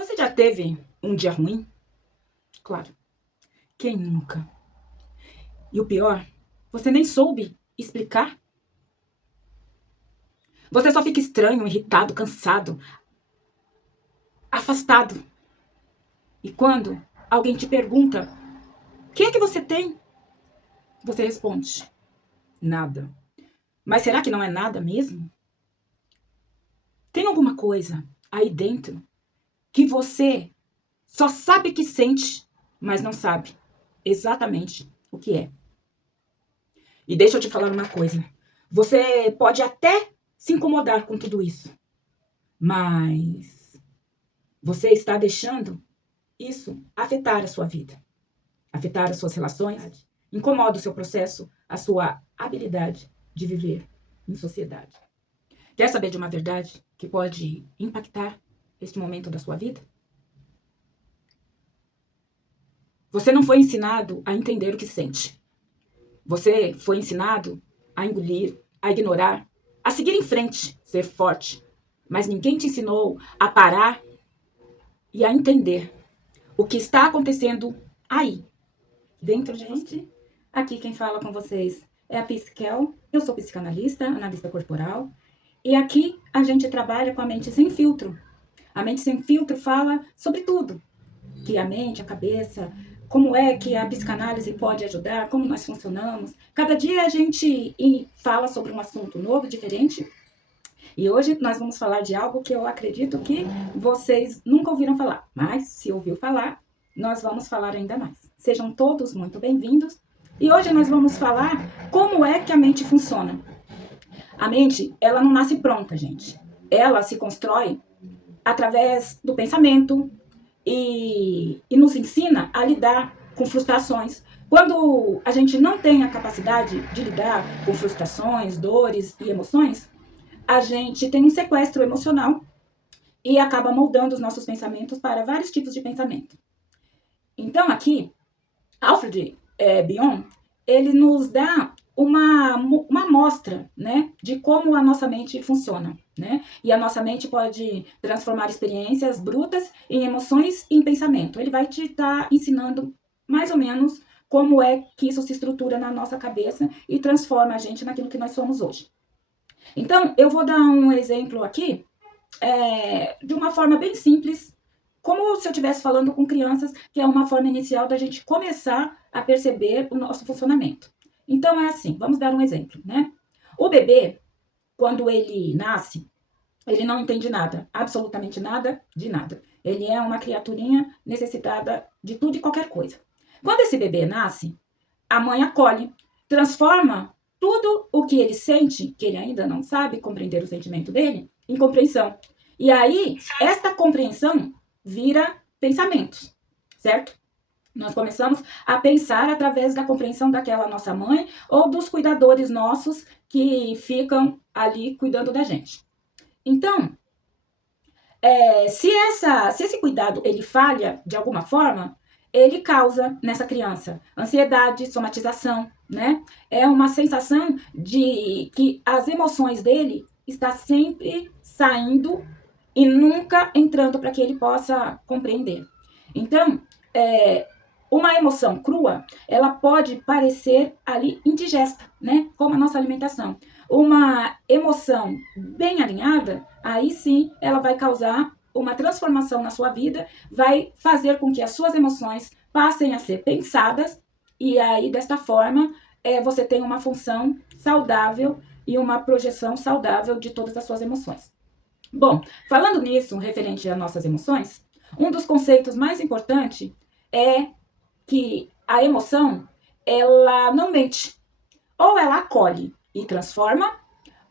Você já teve um dia ruim? Claro, quem nunca? E o pior, você nem soube explicar. Você só fica estranho, irritado, cansado, afastado. E quando alguém te pergunta, o que é que você tem? Você responde, nada. Mas será que não é nada mesmo? Tem alguma coisa aí dentro que você só sabe que sente, mas não sabe exatamente o que é. E deixa eu te falar uma coisa. Você pode até se incomodar com tudo isso, mas você está deixando isso afetar a sua vida, afetar as suas relações, incomoda o seu processo, a sua habilidade de viver em sociedade. Quer saber de uma verdade que pode impactar este momento da sua vida? Você não foi ensinado a entender o que sente. Você foi ensinado a engolir, a ignorar, a seguir em frente, ser forte. Mas ninguém te ensinou a parar e a entender o que está acontecendo aí, dentro de você. Aqui quem fala com vocês é a Psiquel. Eu sou psicanalista, analista corporal. E aqui a gente trabalha com a mente sem filtro. A mente sem filtro fala sobre tudo. Que a mente, a cabeça, como é que a psicanálise pode ajudar, como nós funcionamos. Cada dia a gente fala sobre um assunto novo, diferente. E hoje nós vamos falar de algo que eu acredito que vocês nunca ouviram falar. Mas, se ouviu falar, nós vamos falar ainda mais. Sejam todos muito bem-vindos. E hoje nós vamos falar como é que a mente funciona. A mente, ela não nasce pronta, gente. Ela se constrói através do pensamento, e nos ensina a lidar com frustrações. Quando a gente não tem a capacidade de lidar com frustrações, dores e emoções, a gente tem um sequestro emocional e acaba moldando os nossos pensamentos para vários tipos de pensamento. Então aqui, Alfred Bion, ele nos dá uma amostra, né, de como a nossa mente funciona, né? E a nossa mente pode transformar experiências brutas em emoções e em pensamento. Ele vai te estar ensinando mais ou menos como é que isso se estrutura na nossa cabeça e transforma a gente naquilo que nós somos hoje. Então, eu vou dar um exemplo aqui, de uma forma bem simples, como se eu estivesse falando com crianças, que é uma forma inicial da gente começar a perceber o nosso funcionamento. Então, é assim, vamos dar um exemplo, né? O bebê, quando ele nasce, ele não entende nada, absolutamente nada de nada. Ele é uma criaturinha necessitada de tudo e qualquer coisa. Quando esse bebê nasce, a mãe acolhe, transforma tudo o que ele sente, que ele ainda não sabe compreender o sentimento dele, em compreensão. E aí, esta compreensão vira pensamentos, certo? Nós começamos a pensar através da compreensão daquela nossa mãe ou dos cuidadores nossos que ficam ali cuidando da gente. Então, se esse cuidado ele falha de alguma forma, ele causa nessa criança ansiedade, somatização, né? É uma sensação de que as emoções dele está sempre saindo e nunca entrando para que ele possa compreender. Então, uma emoção crua, ela pode parecer ali indigesta, né? Como a nossa alimentação. Uma emoção bem alinhada, aí sim ela vai causar uma transformação na sua vida, vai fazer com que as suas emoções passem a ser pensadas e aí desta forma você tem uma função saudável e uma projeção saudável de todas as suas emoções. Bom, falando nisso, referente às nossas emoções, um dos conceitos mais importantes é que a emoção, ela não mente. Ou ela acolhe e transforma,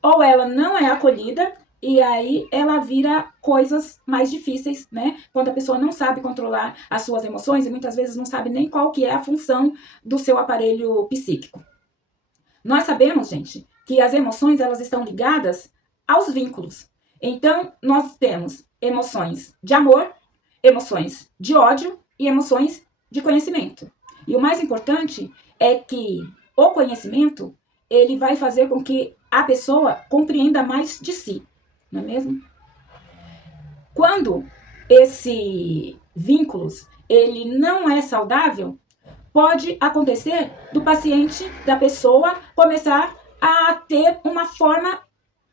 ou ela não é acolhida e aí ela vira coisas mais difíceis, né? Quando a pessoa não sabe controlar as suas emoções e muitas vezes não sabe nem qual que é a função do seu aparelho psíquico. Nós sabemos, gente, que as emoções elas estão ligadas aos vínculos. Então, nós temos emoções de amor, emoções de ódio e emoções de conhecimento. E o mais importante é que o conhecimento, ele vai fazer com que a pessoa compreenda mais de si, não é mesmo? Quando esse vínculos, ele não é saudável, pode acontecer do paciente, da pessoa, começar a ter uma forma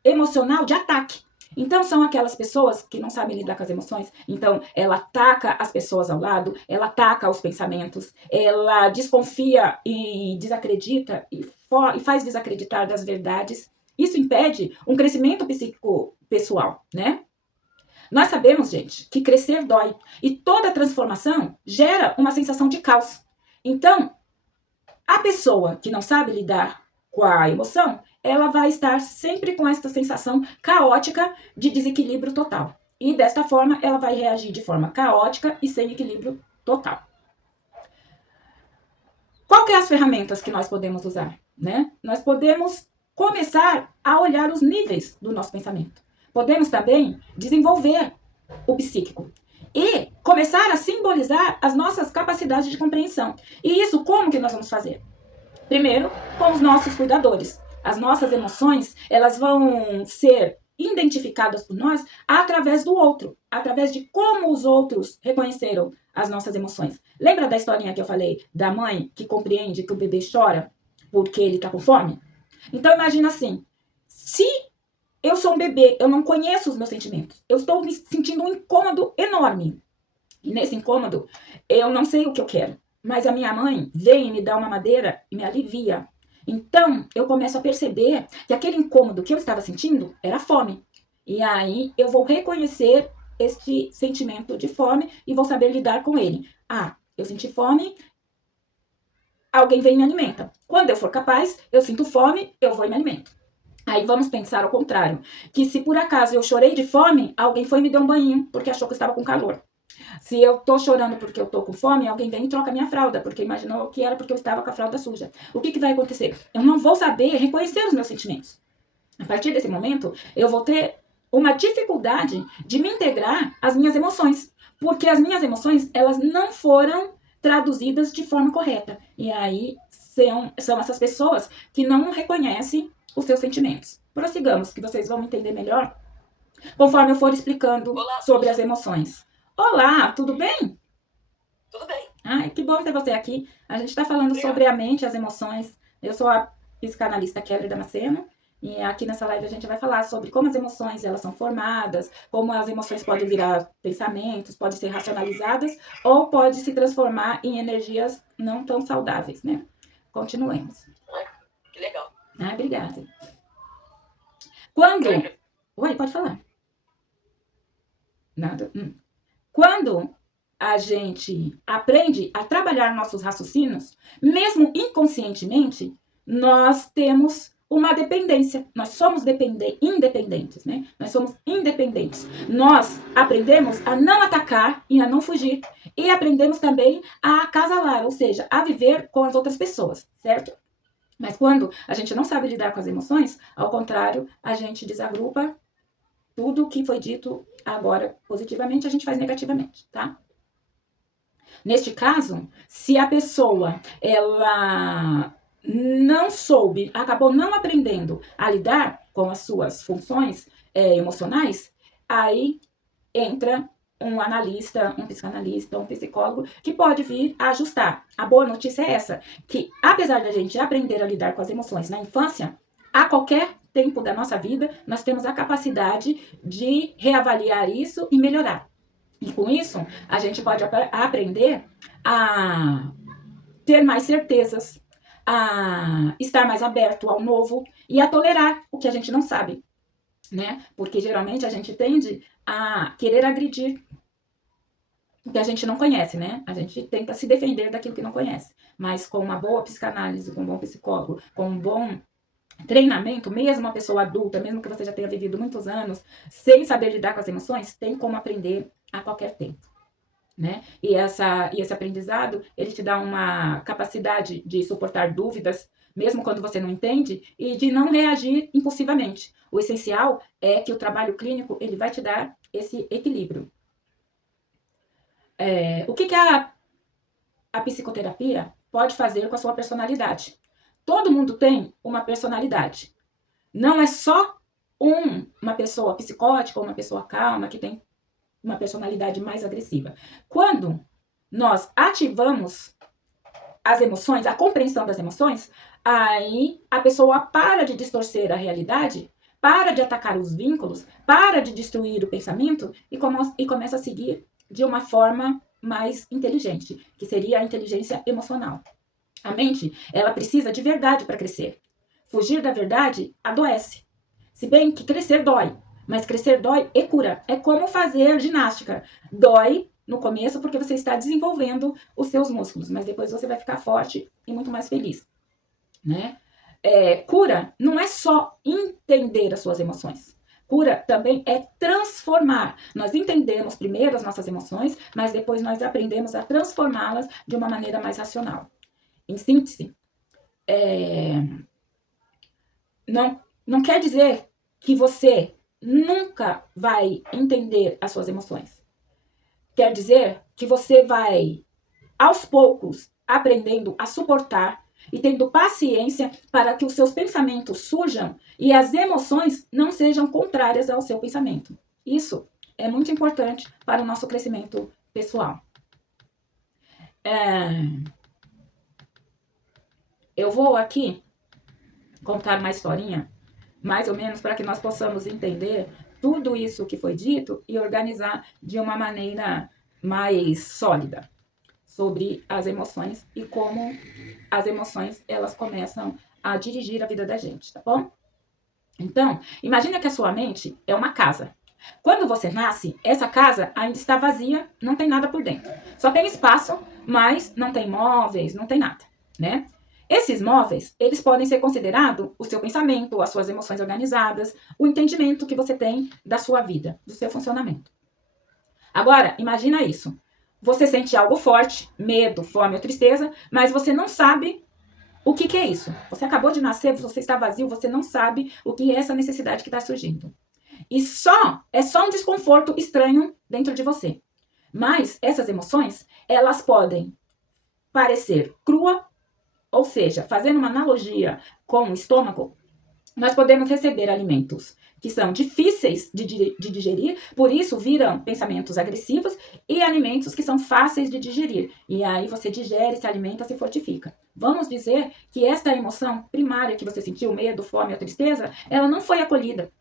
emocional de ataque. Então, são aquelas pessoas que não sabem lidar com as emoções. Então, ela ataca as pessoas ao lado, ela ataca os pensamentos, ela desconfia e desacredita e faz desacreditar das verdades. Isso impede um crescimento psíquico pessoal, né? Nós sabemos, gente, que crescer dói. E toda transformação gera uma sensação de caos. Então, a pessoa que não sabe lidar com a emoção, ela vai estar sempre com essa sensação caótica de desequilíbrio total. E desta forma, ela vai reagir de forma caótica e sem equilíbrio total. Qual que é as ferramentas que nós podemos usar, né? Nós podemos começar a olhar os níveis do nosso pensamento. Podemos também desenvolver o psíquico e começar a simbolizar as nossas capacidades de compreensão. E isso como que nós vamos fazer? Primeiro, com os nossos cuidadores. As nossas emoções, elas vão ser identificadas por nós através do outro, através de como os outros reconheceram as nossas emoções. Lembra da historinha que eu falei da mãe que compreende que o bebê chora porque ele está com fome? Então imagina assim, se eu sou um bebê, eu não conheço os meus sentimentos, eu estou me sentindo um incômodo enorme. E nesse incômodo, eu não sei o que eu quero. Mas a minha mãe vem e me dá uma madeira e me alivia. Então, eu começo a perceber que aquele incômodo que eu estava sentindo era fome. E aí, eu vou reconhecer este sentimento de fome e vou saber lidar com ele. Ah, eu senti fome, alguém vem e me alimenta. Quando eu for capaz, eu sinto fome, eu vou e me alimento. Aí vamos pensar ao contrário, que se por acaso eu chorei de fome, alguém foi e me deu um banho, porque achou que eu estava com calor. Se eu tô chorando porque eu tô com fome, alguém vem e troca minha fralda, porque imaginou que era porque eu estava com a fralda suja. O que vai acontecer? Eu não vou saber reconhecer os meus sentimentos. A partir desse momento, eu vou ter uma dificuldade de me integrar às minhas emoções, porque as minhas emoções, elas não foram traduzidas de forma correta. E aí são essas pessoas que não reconhecem os seus sentimentos. Prossigamos, que vocês vão entender melhor conforme eu for explicando sobre as emoções. Olá, tudo bem? Tudo bem. Ai, que bom ter você aqui. A gente está falando sobre a mente e as emoções. Eu sou a psicanalista Kelly Damasceno e aqui nessa live a gente vai falar sobre como as emoções elas são formadas, como as emoções podem virar pensamentos, podem ser racionalizadas ou pode se transformar em energias não tão saudáveis, né? Continuemos. Que legal. Ah, obrigada. Quando... Oi, pode falar. Nada. Quando a gente aprende a trabalhar nossos raciocínios, mesmo inconscientemente, nós temos uma dependência. Nós somos independentes, né? Nós somos independentes. Nós aprendemos a não atacar e a não fugir. E aprendemos também a acasalar, ou seja, a viver com as outras pessoas, certo? Mas quando a gente não sabe lidar com as emoções, ao contrário, a gente desagrupa tudo o que foi dito agora positivamente, a gente faz negativamente, tá? Neste caso, se a pessoa ela não soube, acabou não aprendendo a lidar com as suas funções emocionais, aí entra um analista, um psicanalista, um psicólogo que pode vir a ajustar. A boa notícia é essa, que apesar da gente aprender a lidar com as emoções na infância, a qualquer tempo da nossa vida, nós temos a capacidade de reavaliar isso e melhorar. E com isso, a gente pode aprender a ter mais certezas, a estar mais aberto ao novo e a tolerar o que a gente não sabe, né? Porque geralmente a gente tende a querer agredir o que a gente não conhece, né? A gente tenta se defender daquilo que não conhece. Mas com uma boa psicanálise, com um bom psicólogo, com um bom treinamento, mesmo uma pessoa adulta, mesmo que você já tenha vivido muitos anos, sem saber lidar com as emoções, tem como aprender a qualquer tempo, né? E esse aprendizado, ele te dá uma capacidade de suportar dúvidas, mesmo quando você não entende, e de não reagir impulsivamente. O essencial é que o trabalho clínico, ele vai te dar esse equilíbrio. O que a psicoterapia pode fazer com a sua personalidade? Todo mundo tem uma personalidade. Não é só uma pessoa psicótica ou uma pessoa calma que tem uma personalidade mais agressiva. Quando nós ativamos as emoções, a compreensão das emoções, aí a pessoa para de distorcer a realidade, para de atacar os vínculos, para de destruir o pensamento e começa a seguir de uma forma mais inteligente, que seria a inteligência emocional. A mente, ela precisa de verdade para crescer. Fugir da verdade adoece. Se bem que crescer dói, mas crescer dói e cura. É como fazer ginástica. Dói no começo porque você está desenvolvendo os seus músculos, mas depois você vai ficar forte e muito mais feliz, né? Cura não é só entender as suas emoções. Cura também é transformar. Nós entendemos primeiro as nossas emoções, mas depois nós aprendemos a transformá-las de uma maneira mais racional. Em síntese, não quer dizer que você nunca vai entender as suas emoções. Quer dizer que você vai, aos poucos, aprendendo a suportar e tendo paciência para que os seus pensamentos surjam e as emoções não sejam contrárias ao seu pensamento. Isso é muito importante para o nosso crescimento pessoal. Eu vou aqui contar uma historinha, mais ou menos para que nós possamos entender tudo isso que foi dito e organizar de uma maneira mais sólida sobre as emoções e como as emoções elas começam a dirigir a vida da gente, tá bom? Então, imagina que a sua mente é uma casa. Quando você nasce, essa casa ainda está vazia, não tem nada por dentro. Só tem espaço, mas não tem móveis, não tem nada, né? Esses móveis, eles podem ser considerados o seu pensamento, as suas emoções organizadas, o entendimento que você tem da sua vida, do seu funcionamento. Agora, imagina isso. Você sente algo forte, medo, fome ou tristeza, mas você não sabe o que é isso. Você acabou de nascer, você está vazio, você não sabe o que é essa necessidade que está surgindo. E é só um desconforto estranho dentro de você. Mas essas emoções, elas podem parecer crua, ou seja, fazendo uma analogia com o estômago, nós podemos receber alimentos que são difíceis de digerir, por isso viram pensamentos agressivos, e alimentos que são fáceis de digerir. E aí você digere, se alimenta, se fortifica. Vamos dizer que esta emoção primária que você sentiu, medo, fome ou tristeza, ela não foi acolhida.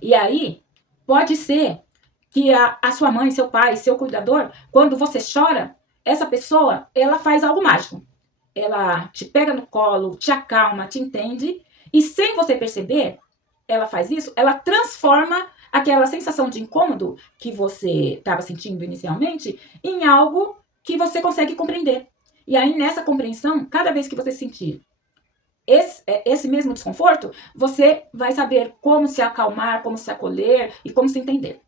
E aí, pode ser que a sua mãe, seu pai, seu cuidador, quando você chora, essa pessoa, ela faz algo mágico. Ela te pega no colo, te acalma, te entende, e sem você perceber, ela faz isso, ela transforma aquela sensação de incômodo que você estava sentindo inicialmente em algo que você consegue compreender. E aí, nessa compreensão, cada vez que você sentir esse mesmo desconforto, você vai saber como se acalmar, como se acolher e como se entender.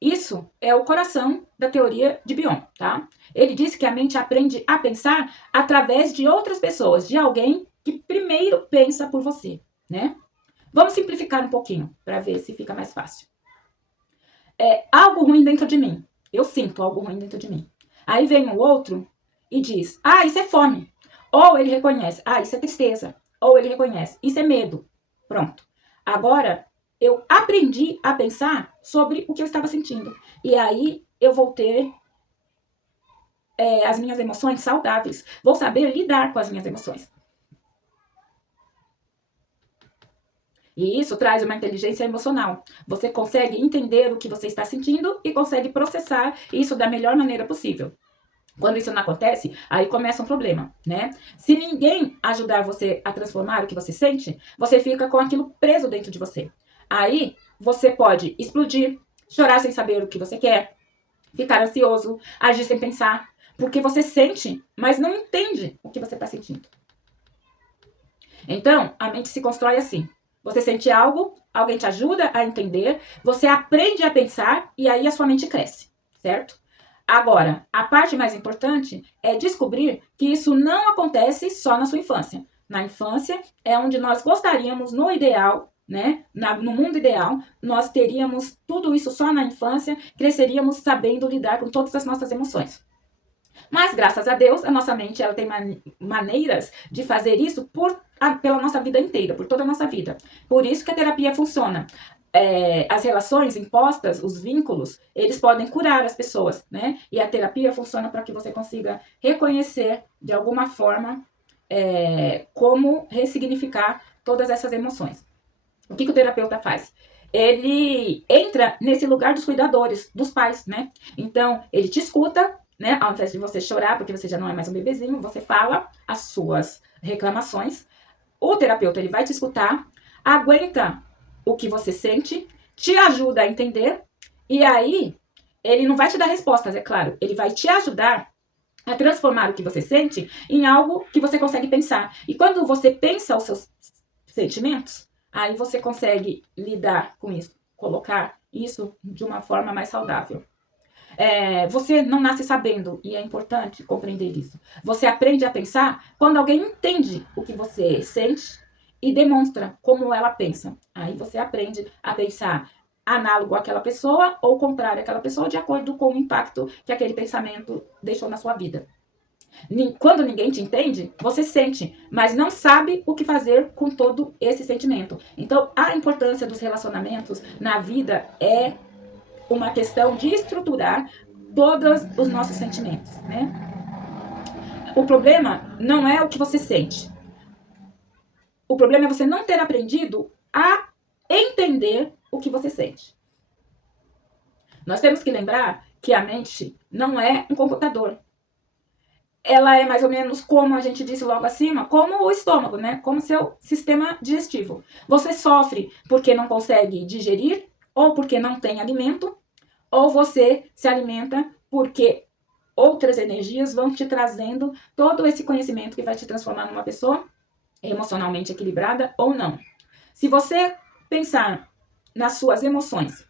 Isso é o coração da teoria de Bion, tá? Ele disse que a mente aprende a pensar através de outras pessoas, de alguém que primeiro pensa por você, né? Vamos simplificar um pouquinho para ver se fica mais fácil. Algo ruim dentro de mim. Eu sinto algo ruim dentro de mim. Aí vem o outro e diz, isso é fome. Ou ele reconhece, isso é tristeza. Ou ele reconhece, isso é medo. Pronto. Agora, eu aprendi a pensar sobre o que eu estava sentindo. E aí, eu vou ter as minhas emoções saudáveis. Vou saber lidar com as minhas emoções. E isso traz uma inteligência emocional. Você consegue entender o que você está sentindo e consegue processar isso da melhor maneira possível. Quando isso não acontece, aí começa um problema, né? Se ninguém ajudar você a transformar o que você sente, você fica com aquilo preso dentro de você. Aí, você pode explodir, chorar sem saber o que você quer, ficar ansioso, agir sem pensar, porque você sente, mas não entende o que você está sentindo. Então, a mente se constrói assim. Você sente algo, alguém te ajuda a entender, você aprende a pensar e aí a sua mente cresce, certo? Agora, a parte mais importante é descobrir que isso não acontece só na sua infância. Na infância é onde nós gostaríamos, no ideal, né? No mundo ideal, nós teríamos tudo isso só na infância, cresceríamos sabendo lidar com todas as nossas emoções. Mas, graças a Deus, a nossa mente ela tem maneiras de fazer isso pela nossa vida inteira, por toda a nossa vida. Por isso que a terapia funciona. as relações impostas, os vínculos, eles podem curar as pessoas, né? E a terapia funciona para que você consiga reconhecer, de alguma forma, como ressignificar todas essas emoções. O que o terapeuta faz? Ele entra nesse lugar dos cuidadores, dos pais, né? Então, ele te escuta, né? Ao invés de você chorar, porque você já não é mais um bebezinho, você fala as suas reclamações. O terapeuta, ele vai te escutar, aguenta o que você sente, te ajuda a entender, e aí ele não vai te dar respostas, é claro. Ele vai te ajudar a transformar o que você sente em algo que você consegue pensar. E quando você pensa os seus sentimentos, aí você consegue lidar com isso, colocar isso de uma forma mais saudável. Você não nasce sabendo, e é importante compreender isso. Você aprende a pensar quando alguém entende o que você sente e demonstra como ela pensa. Aí você aprende a pensar análogo àquela pessoa ou contrário àquela pessoa, de acordo com o impacto que aquele pensamento deixou na sua vida. Quando ninguém te entende, você sente, mas não sabe o que fazer com todo esse sentimento. Então, a importância dos relacionamentos na vida é uma questão de estruturar todos os nossos sentimentos, né? O problema não é o que você sente. O problema é você não ter aprendido a entender o que você sente. Nós temos que lembrar que a mente não é um computador. Ela é mais ou menos como a gente disse logo acima, como o estômago, né? Como seu sistema digestivo. Você sofre porque não consegue digerir, ou porque não tem alimento, ou você se alimenta porque outras energias vão te trazendo todo esse conhecimento que vai te transformar numa pessoa emocionalmente equilibrada ou não. Se você pensar nas suas emoções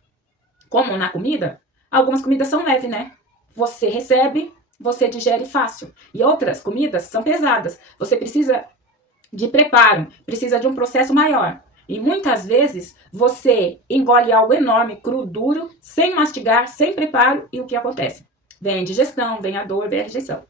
como na comida, algumas comidas são leves, né? Você recebe, você digere fácil. E outras comidas são pesadas. Você precisa de preparo, precisa de um processo maior. E muitas vezes você engole algo enorme, cru, duro, sem mastigar, sem preparo, e o que acontece? Vem a indigestão, vem a dor, vem a rejeição.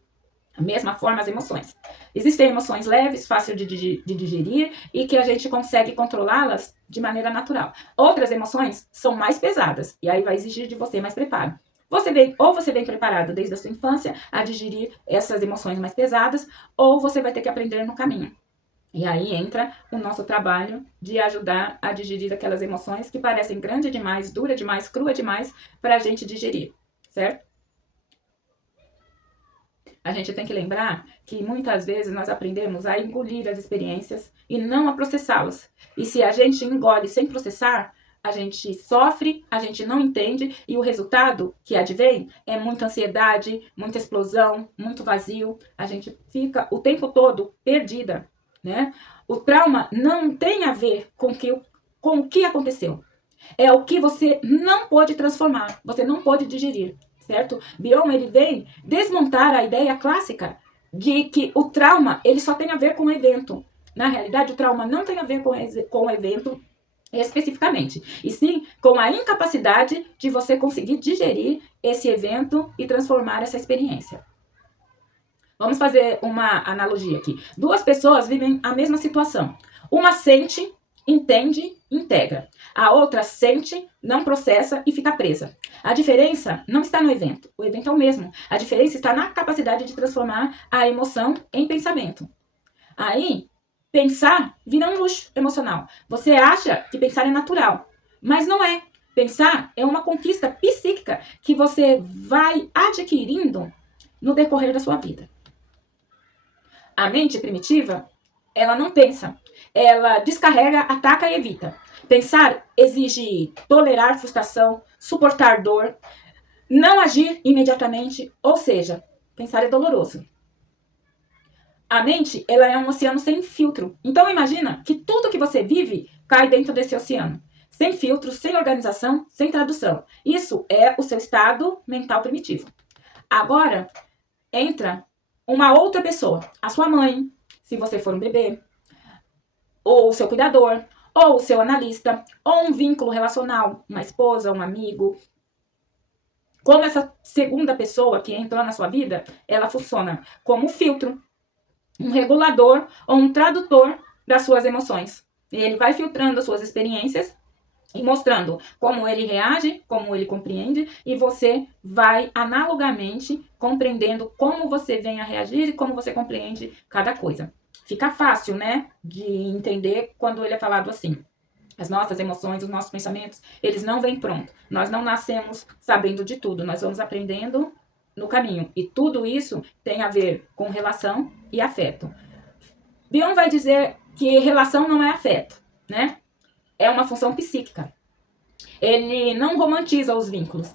Da mesma forma, as emoções. Existem emoções leves, fáceis de digerir e que a gente consegue controlá-las de maneira natural. Outras emoções são mais pesadas e aí vai exigir de você mais preparo. Você vem preparado desde a sua infância a digerir essas emoções mais pesadas, ou você vai ter que aprender no caminho. E aí entra o nosso trabalho de ajudar a digerir aquelas emoções que parecem grande demais, dura demais, crua demais para a gente digerir, certo? A gente tem que lembrar que muitas vezes nós aprendemos a engolir as experiências e não a processá-las. E se a gente engole sem processar, a gente sofre, a gente não entende e o resultado que advém é muita ansiedade, muita explosão, muito vazio. A gente fica o tempo todo perdida, né? O trauma não tem a ver com o que aconteceu. É o que você não pode transformar, você não pode digerir. Certo? Bion, ele vem desmontar a ideia clássica de que o trauma, ele só tem a ver com o evento. Na realidade, o trauma não tem a ver com o evento especificamente, e sim com a incapacidade de você conseguir digerir esse evento e transformar essa experiência. Vamos fazer uma analogia aqui. Duas pessoas vivem a mesma situação. Uma sente, entende, integra. A outra sente, não processa e fica presa. A diferença não está no evento. O evento é o mesmo. A diferença está na capacidade de transformar a emoção em pensamento. Aí, pensar vira um luxo emocional. Você acha que pensar é natural, mas não é. Pensar é uma conquista psíquica que você vai adquirindo no decorrer da sua vida. A mente primitiva, ela não pensa. Ela descarrega, ataca e evita. Pensar exige tolerar frustração, suportar dor, não agir imediatamente, ou seja, pensar é doloroso. A mente, ela é um oceano sem filtro. Então imagina que tudo que você vive cai dentro desse oceano. Sem filtro, sem organização, sem tradução. Isso é o seu estado mental primitivo. Agora, entra uma outra pessoa, a sua mãe, se você for um bebê, ou o seu cuidador, ou o seu analista, ou um vínculo relacional, uma esposa, um amigo. Como essa segunda pessoa que entrou na sua vida, ela funciona como um filtro, um regulador ou um tradutor das suas emoções. E ele vai filtrando as suas experiências e mostrando como ele reage, como ele compreende, e você vai analogamente compreendendo como você vem a reagir e como você compreende cada coisa. Fica fácil, né, de entender quando ele é falado assim. As nossas emoções, os nossos pensamentos, eles não vêm pronto. Nós não nascemos sabendo de tudo, nós vamos aprendendo no caminho. E tudo isso tem a ver com relação e afeto. Bion vai dizer que relação não é afeto, né? É uma função psíquica. Ele não romantiza os vínculos.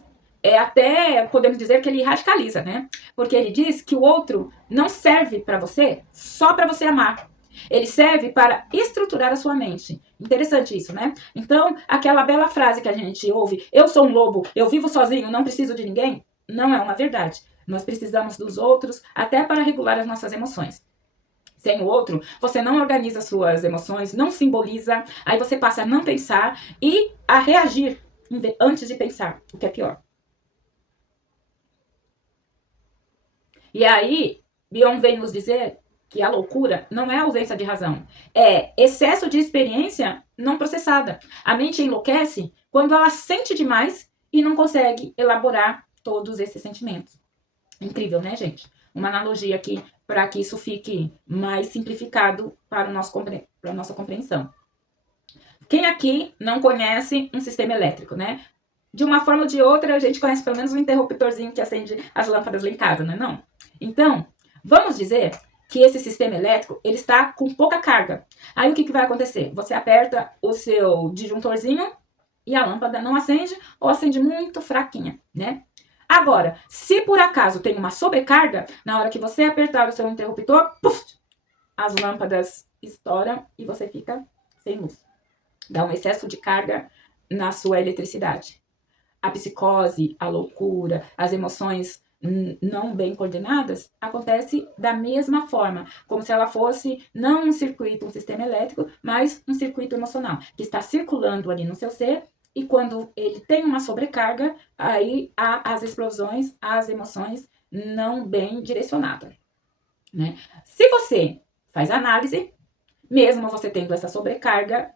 Até podemos dizer que ele radicaliza, né? Porque ele diz que o outro não serve para você só para você amar. Ele serve para estruturar a sua mente. Interessante isso, né? Então, aquela bela frase que a gente ouve, eu sou um lobo, eu vivo sozinho, não preciso de ninguém, não é uma verdade. Nós precisamos dos outros até para regular as nossas emoções. Sem o outro, você não organiza suas emoções, não simboliza, aí você passa a não pensar e a reagir antes de pensar, o que é pior. E aí, Bion vem nos dizer que a loucura não é ausência de razão, é excesso de experiência não processada. A mente enlouquece quando ela sente demais e não consegue elaborar todos esses sentimentos. Incrível, né, gente? Uma analogia aqui para que isso fique mais simplificado para a nossa compreensão. Quem aqui não conhece um sistema elétrico, né? De uma forma ou de outra, a gente conhece pelo menos um interruptorzinho que acende as lâmpadas lá em casa, não é não? Então, vamos dizer que esse sistema elétrico, ele está com pouca carga. Aí o que vai acontecer? Você aperta o seu disjuntorzinho e a lâmpada não acende ou acende muito fraquinha, né? Agora, se por acaso tem uma sobrecarga, na hora que você apertar o seu interruptor, puff, as lâmpadas estouram e você fica sem luz. Dá um excesso de carga na sua eletricidade. A psicose, a loucura, as emoções não bem coordenadas, acontece da mesma forma, como se ela fosse não um circuito, um sistema elétrico, mas um circuito emocional, que está circulando ali no seu ser, e quando ele tem uma sobrecarga, aí há as explosões, as emoções não bem direcionadas, né? Se você faz análise, mesmo você tendo essa sobrecarga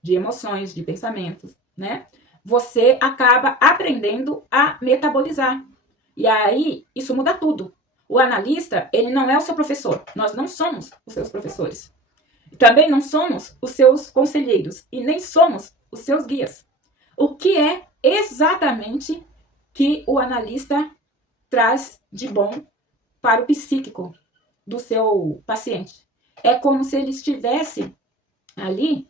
de emoções, de pensamentos, né? Você acaba aprendendo a metabolizar. E aí, isso muda tudo. O analista, ele não é o seu professor. Nós não somos os seus professores. Também não somos os seus conselheiros. E nem somos os seus guias. O que é exatamente que o analista traz de bom para o psíquico do seu paciente? É como se ele estivesse ali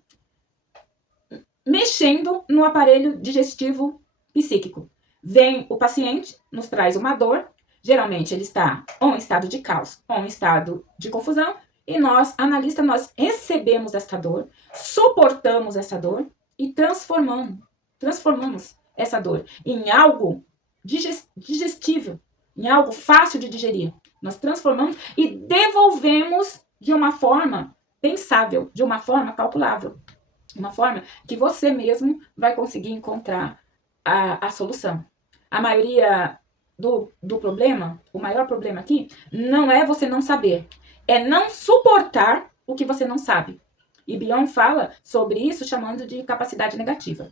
mexendo no aparelho digestivo psíquico. Vem o paciente, nos traz uma dor, geralmente ele está ou em estado de caos ou em estado de confusão, e nós, analistas, nós recebemos esta dor, suportamos essa dor e transformamos essa dor em algo digestível, em algo fácil de digerir. Nós transformamos e devolvemos de uma forma pensável, de uma forma calculável. Uma forma que você mesmo vai conseguir encontrar a solução. A maioria do problema, o maior problema aqui, não é você não saber, é não suportar o que você não sabe. E Bion fala sobre isso chamando de capacidade negativa.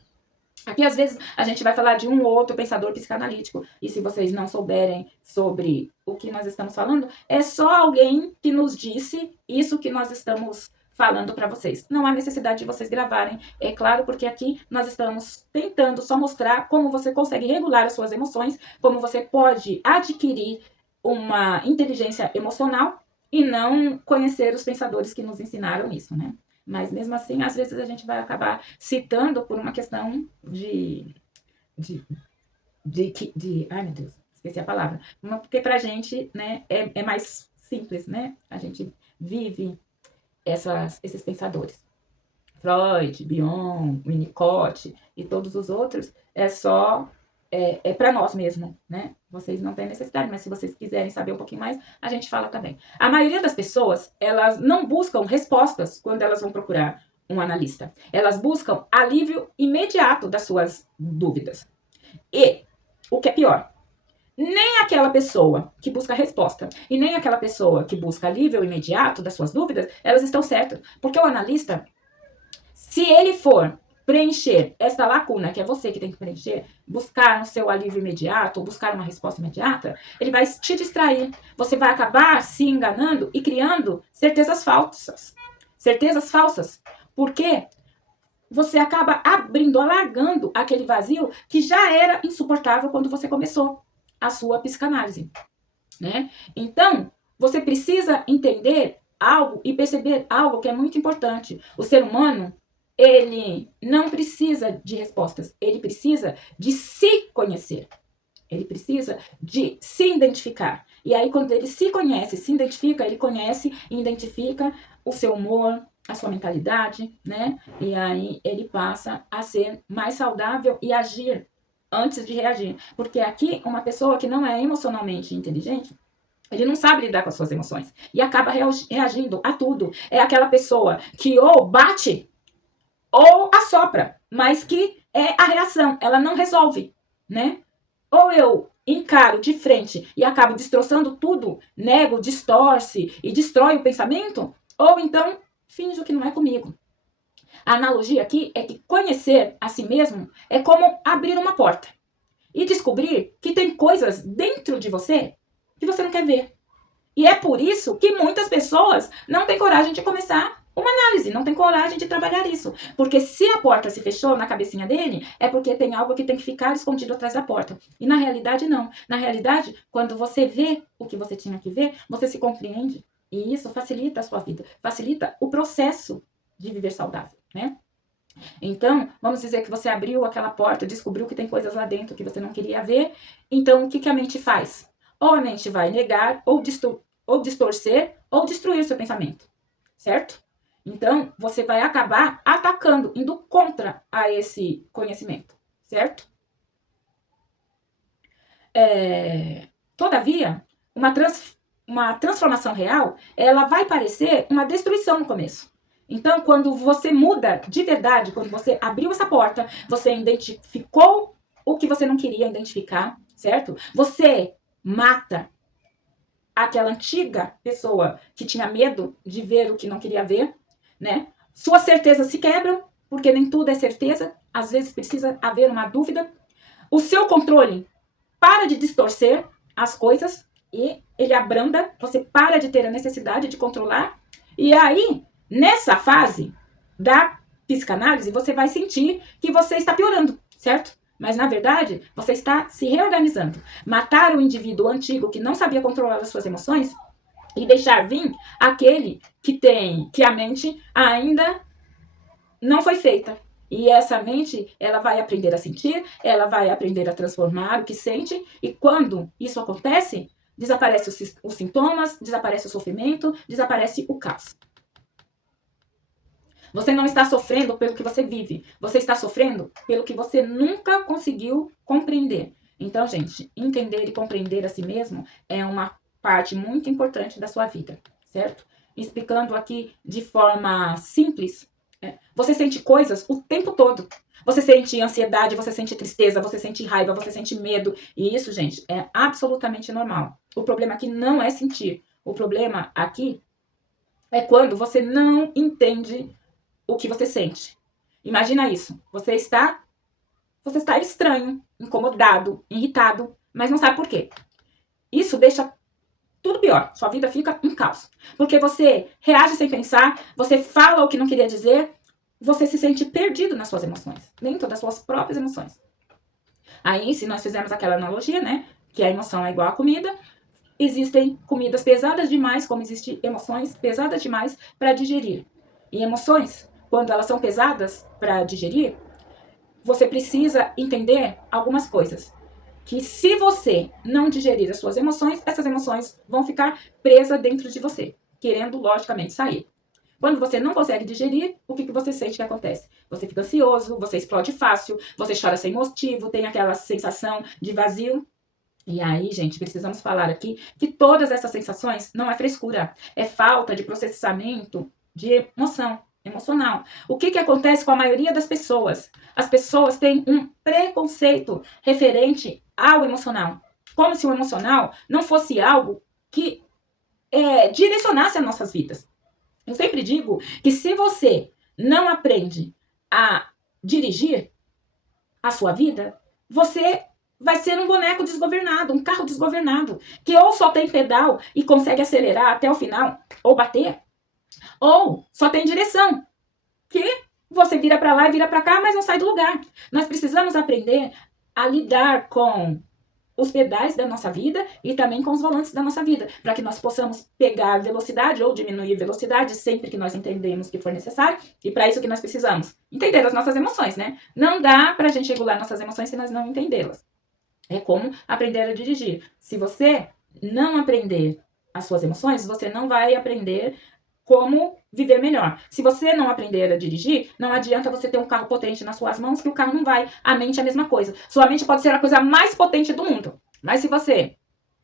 Aqui, às vezes, a gente vai falar de um ou outro pensador psicanalítico. E se vocês não souberem sobre o que nós estamos falando, é só alguém que nos disse isso que nós estamos falando para vocês. Não há necessidade de vocês gravarem, é claro, porque aqui nós estamos tentando só mostrar como você consegue regular as suas emoções, como você pode adquirir uma inteligência emocional e não conhecer os pensadores que nos ensinaram isso, né? Mas mesmo assim, às vezes a gente vai acabar citando por uma questão ai meu Deus, esqueci a palavra. Porque pra gente, né, é mais simples, né? A gente vive esses pensadores. Freud, Bion, Winnicott e todos os outros, é para nós mesmo, né? Vocês não têm necessidade, mas se vocês quiserem saber um pouquinho mais, a gente fala também. A maioria das pessoas, elas não buscam respostas quando elas vão procurar um analista. Elas buscam alívio imediato das suas dúvidas. E, o que é pior, nem aquela pessoa que busca resposta e nem aquela pessoa que busca alívio imediato das suas dúvidas, elas estão certas. Porque o analista, se ele for preencher esta lacuna, que é você que tem que preencher, buscar o seu alívio imediato, ou buscar uma resposta imediata, ele vai te distrair. Você vai acabar se enganando e criando certezas falsas. Certezas falsas. Porque você acaba abrindo, alargando aquele vazio que já era insuportável quando você começou a sua psicanálise, né? Então, você precisa entender algo e perceber algo que é muito importante. O ser humano, ele não precisa de respostas, ele precisa de se conhecer. Ele precisa de se identificar. E aí, quando ele se conhece, se identifica, ele conhece e identifica o seu humor, a sua mentalidade, né? E aí ele passa a ser mais saudável e agir antes de reagir. Porque aqui, uma pessoa que não é emocionalmente inteligente, ele não sabe lidar com as suas emoções e acaba reagindo a tudo. É aquela pessoa que ou bate ou assopra, mas que é a reação, ela não resolve, né? Ou eu encaro de frente e acabo destroçando tudo, nego, distorce e destrói o pensamento, ou então finjo que não é comigo. A analogia aqui é que conhecer a si mesmo é como abrir uma porta e descobrir que tem coisas dentro de você que você não quer ver. E é por isso que muitas pessoas não têm coragem de começar uma análise, não tem coragem de trabalhar isso. Porque se a porta se fechou na cabecinha dele, é porque tem algo que tem que ficar escondido atrás da porta. E na realidade, não. Na realidade, quando você vê o que você tinha que ver, você se compreende. E isso facilita a sua vida, facilita o processo de viver saudável, né? Então, vamos dizer que você abriu aquela porta, descobriu que tem coisas lá dentro que você não queria ver. Então, o que a mente faz? Ou a mente vai negar, ou distorcer, ou destruir seu pensamento, certo? Então, você vai acabar atacando, indo contra a esse conhecimento, certo? Todavia, uma transformação real, ela vai parecer uma destruição no começo. Então, quando você muda de verdade, quando você abriu essa porta, você identificou o que você não queria identificar, certo? Você mata aquela antiga pessoa que tinha medo de ver o que não queria ver, né? Suas certezas se quebram, porque nem tudo é certeza. Às vezes precisa haver uma dúvida. O seu controle para de distorcer as coisas e ele abranda. Você para de ter a necessidade de controlar. E aí, nessa fase da psicanálise, você vai sentir que você está piorando, certo? Mas, na verdade, você está se reorganizando. Matar o indivíduo antigo que não sabia controlar as suas emoções e deixar vir aquele que a mente ainda não foi feita. E essa mente, ela vai aprender a sentir, ela vai aprender a transformar o que sente, e quando isso acontece, desaparece os sintomas, desaparece o sofrimento, desaparece o caos. Você não está sofrendo pelo que você vive, você está sofrendo pelo que você nunca conseguiu compreender. Então, gente, entender e compreender a si mesmo é uma parte muito importante da sua vida, certo? Explicando aqui de forma simples, você sente coisas o tempo todo. Você sente ansiedade, você sente tristeza, você sente raiva, você sente medo. E isso, gente, é absolutamente normal. O problema aqui não é sentir. O problema aqui é quando você não entende o que você sente. Imagina isso. Você está estranho, incomodado, irritado, mas não sabe por quê. Isso deixa tudo pior. Sua vida fica um caos. Porque você reage sem pensar, você fala o que não queria dizer, você se sente perdido nas suas emoções, dentro das suas próprias emoções. Aí, se nós fizermos aquela analogia, né, que a emoção é igual à comida, existem comidas pesadas demais, como existem emoções pesadas demais para digerir. E emoções, quando elas são pesadas para digerir, você precisa entender algumas coisas. Que se você não digerir as suas emoções, essas emoções vão ficar presas dentro de você, querendo, logicamente, sair. Quando você não consegue digerir, o que você sente que acontece? Você fica ansioso, você explode fácil, você chora sem motivo, tem aquela sensação de vazio. E aí, gente, precisamos falar aqui que todas essas sensações não é frescura, é falta de processamento de emocional. O que acontece com a maioria das pessoas? As pessoas têm um preconceito referente ao emocional. Como se o emocional não fosse algo que direcionasse as nossas vidas. Eu sempre digo que se você não aprende a dirigir a sua vida, você vai ser um boneco desgovernado, um carro desgovernado, que ou só tem pedal e consegue acelerar até o final, ou bater, ou só tem direção, que você vira para lá e vira para cá, mas não sai do lugar. Nós precisamos aprender a lidar com os pedais da nossa vida e também com os volantes da nossa vida, para que nós possamos pegar velocidade ou diminuir velocidade sempre que nós entendemos que for necessário, e para isso que nós precisamos entender as nossas emoções, né? Não dá para a gente regular nossas emoções se nós não entendê-las. É como aprender a dirigir. Se você não aprender as suas emoções, você não vai aprender como viver melhor. Se você não aprender a dirigir, não adianta você ter um carro potente nas suas mãos, que o carro não vai. A mente é a mesma coisa. Sua mente pode ser a coisa mais potente do mundo, mas se você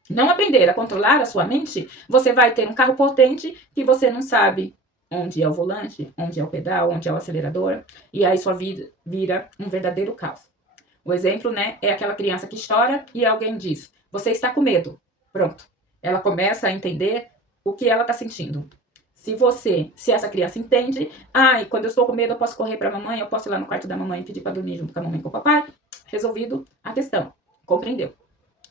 não aprender a controlar a sua mente, você vai ter um carro potente que você não sabe onde é o volante, onde é o pedal, onde é o acelerador, e aí sua vida vira um verdadeiro caos. O exemplo, né, é aquela criança que chora e alguém diz: você está com medo. Pronto. Ela começa a entender o que ela está sentindo. Se essa criança entende, quando eu estou com medo eu posso correr para a mamãe, eu posso ir lá no quarto da mamãe e pedir para dormir junto com a mamãe e com o papai, resolvido a questão. Compreendeu?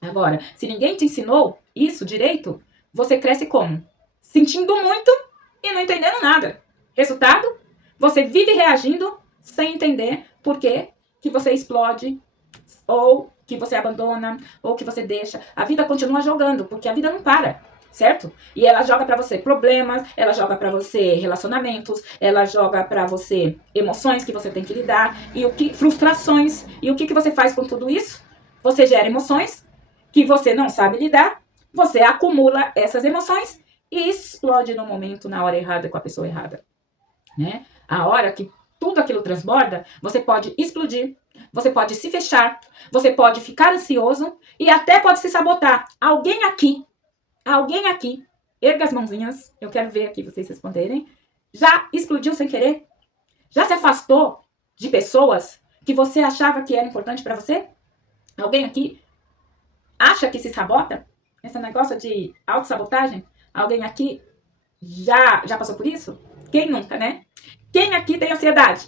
Agora, se ninguém te ensinou isso direito, você cresce como? Sentindo muito e não entendendo nada. Resultado? Você vive reagindo sem entender por que você explode, ou que você abandona, ou que você deixa. A vida continua jogando, porque a vida não para. Certo? E ela joga pra você problemas, ela joga pra você relacionamentos, ela joga pra você emoções que você tem que lidar, e frustrações. E o que você faz com tudo isso? Você gera emoções que você não sabe lidar, você acumula essas emoções e explode no momento, na hora errada, com a pessoa errada. Né? A hora que tudo aquilo transborda, você pode explodir, você pode se fechar, você pode ficar ansioso e até pode se sabotar. Alguém aqui, erga as mãozinhas, eu quero ver aqui vocês responderem, já explodiu sem querer? Já se afastou de pessoas que você achava que era importante para você? Alguém aqui acha que se sabota? Esse negócio de autossabotagem? Alguém aqui já passou por isso? Quem nunca, né? Quem aqui tem ansiedade?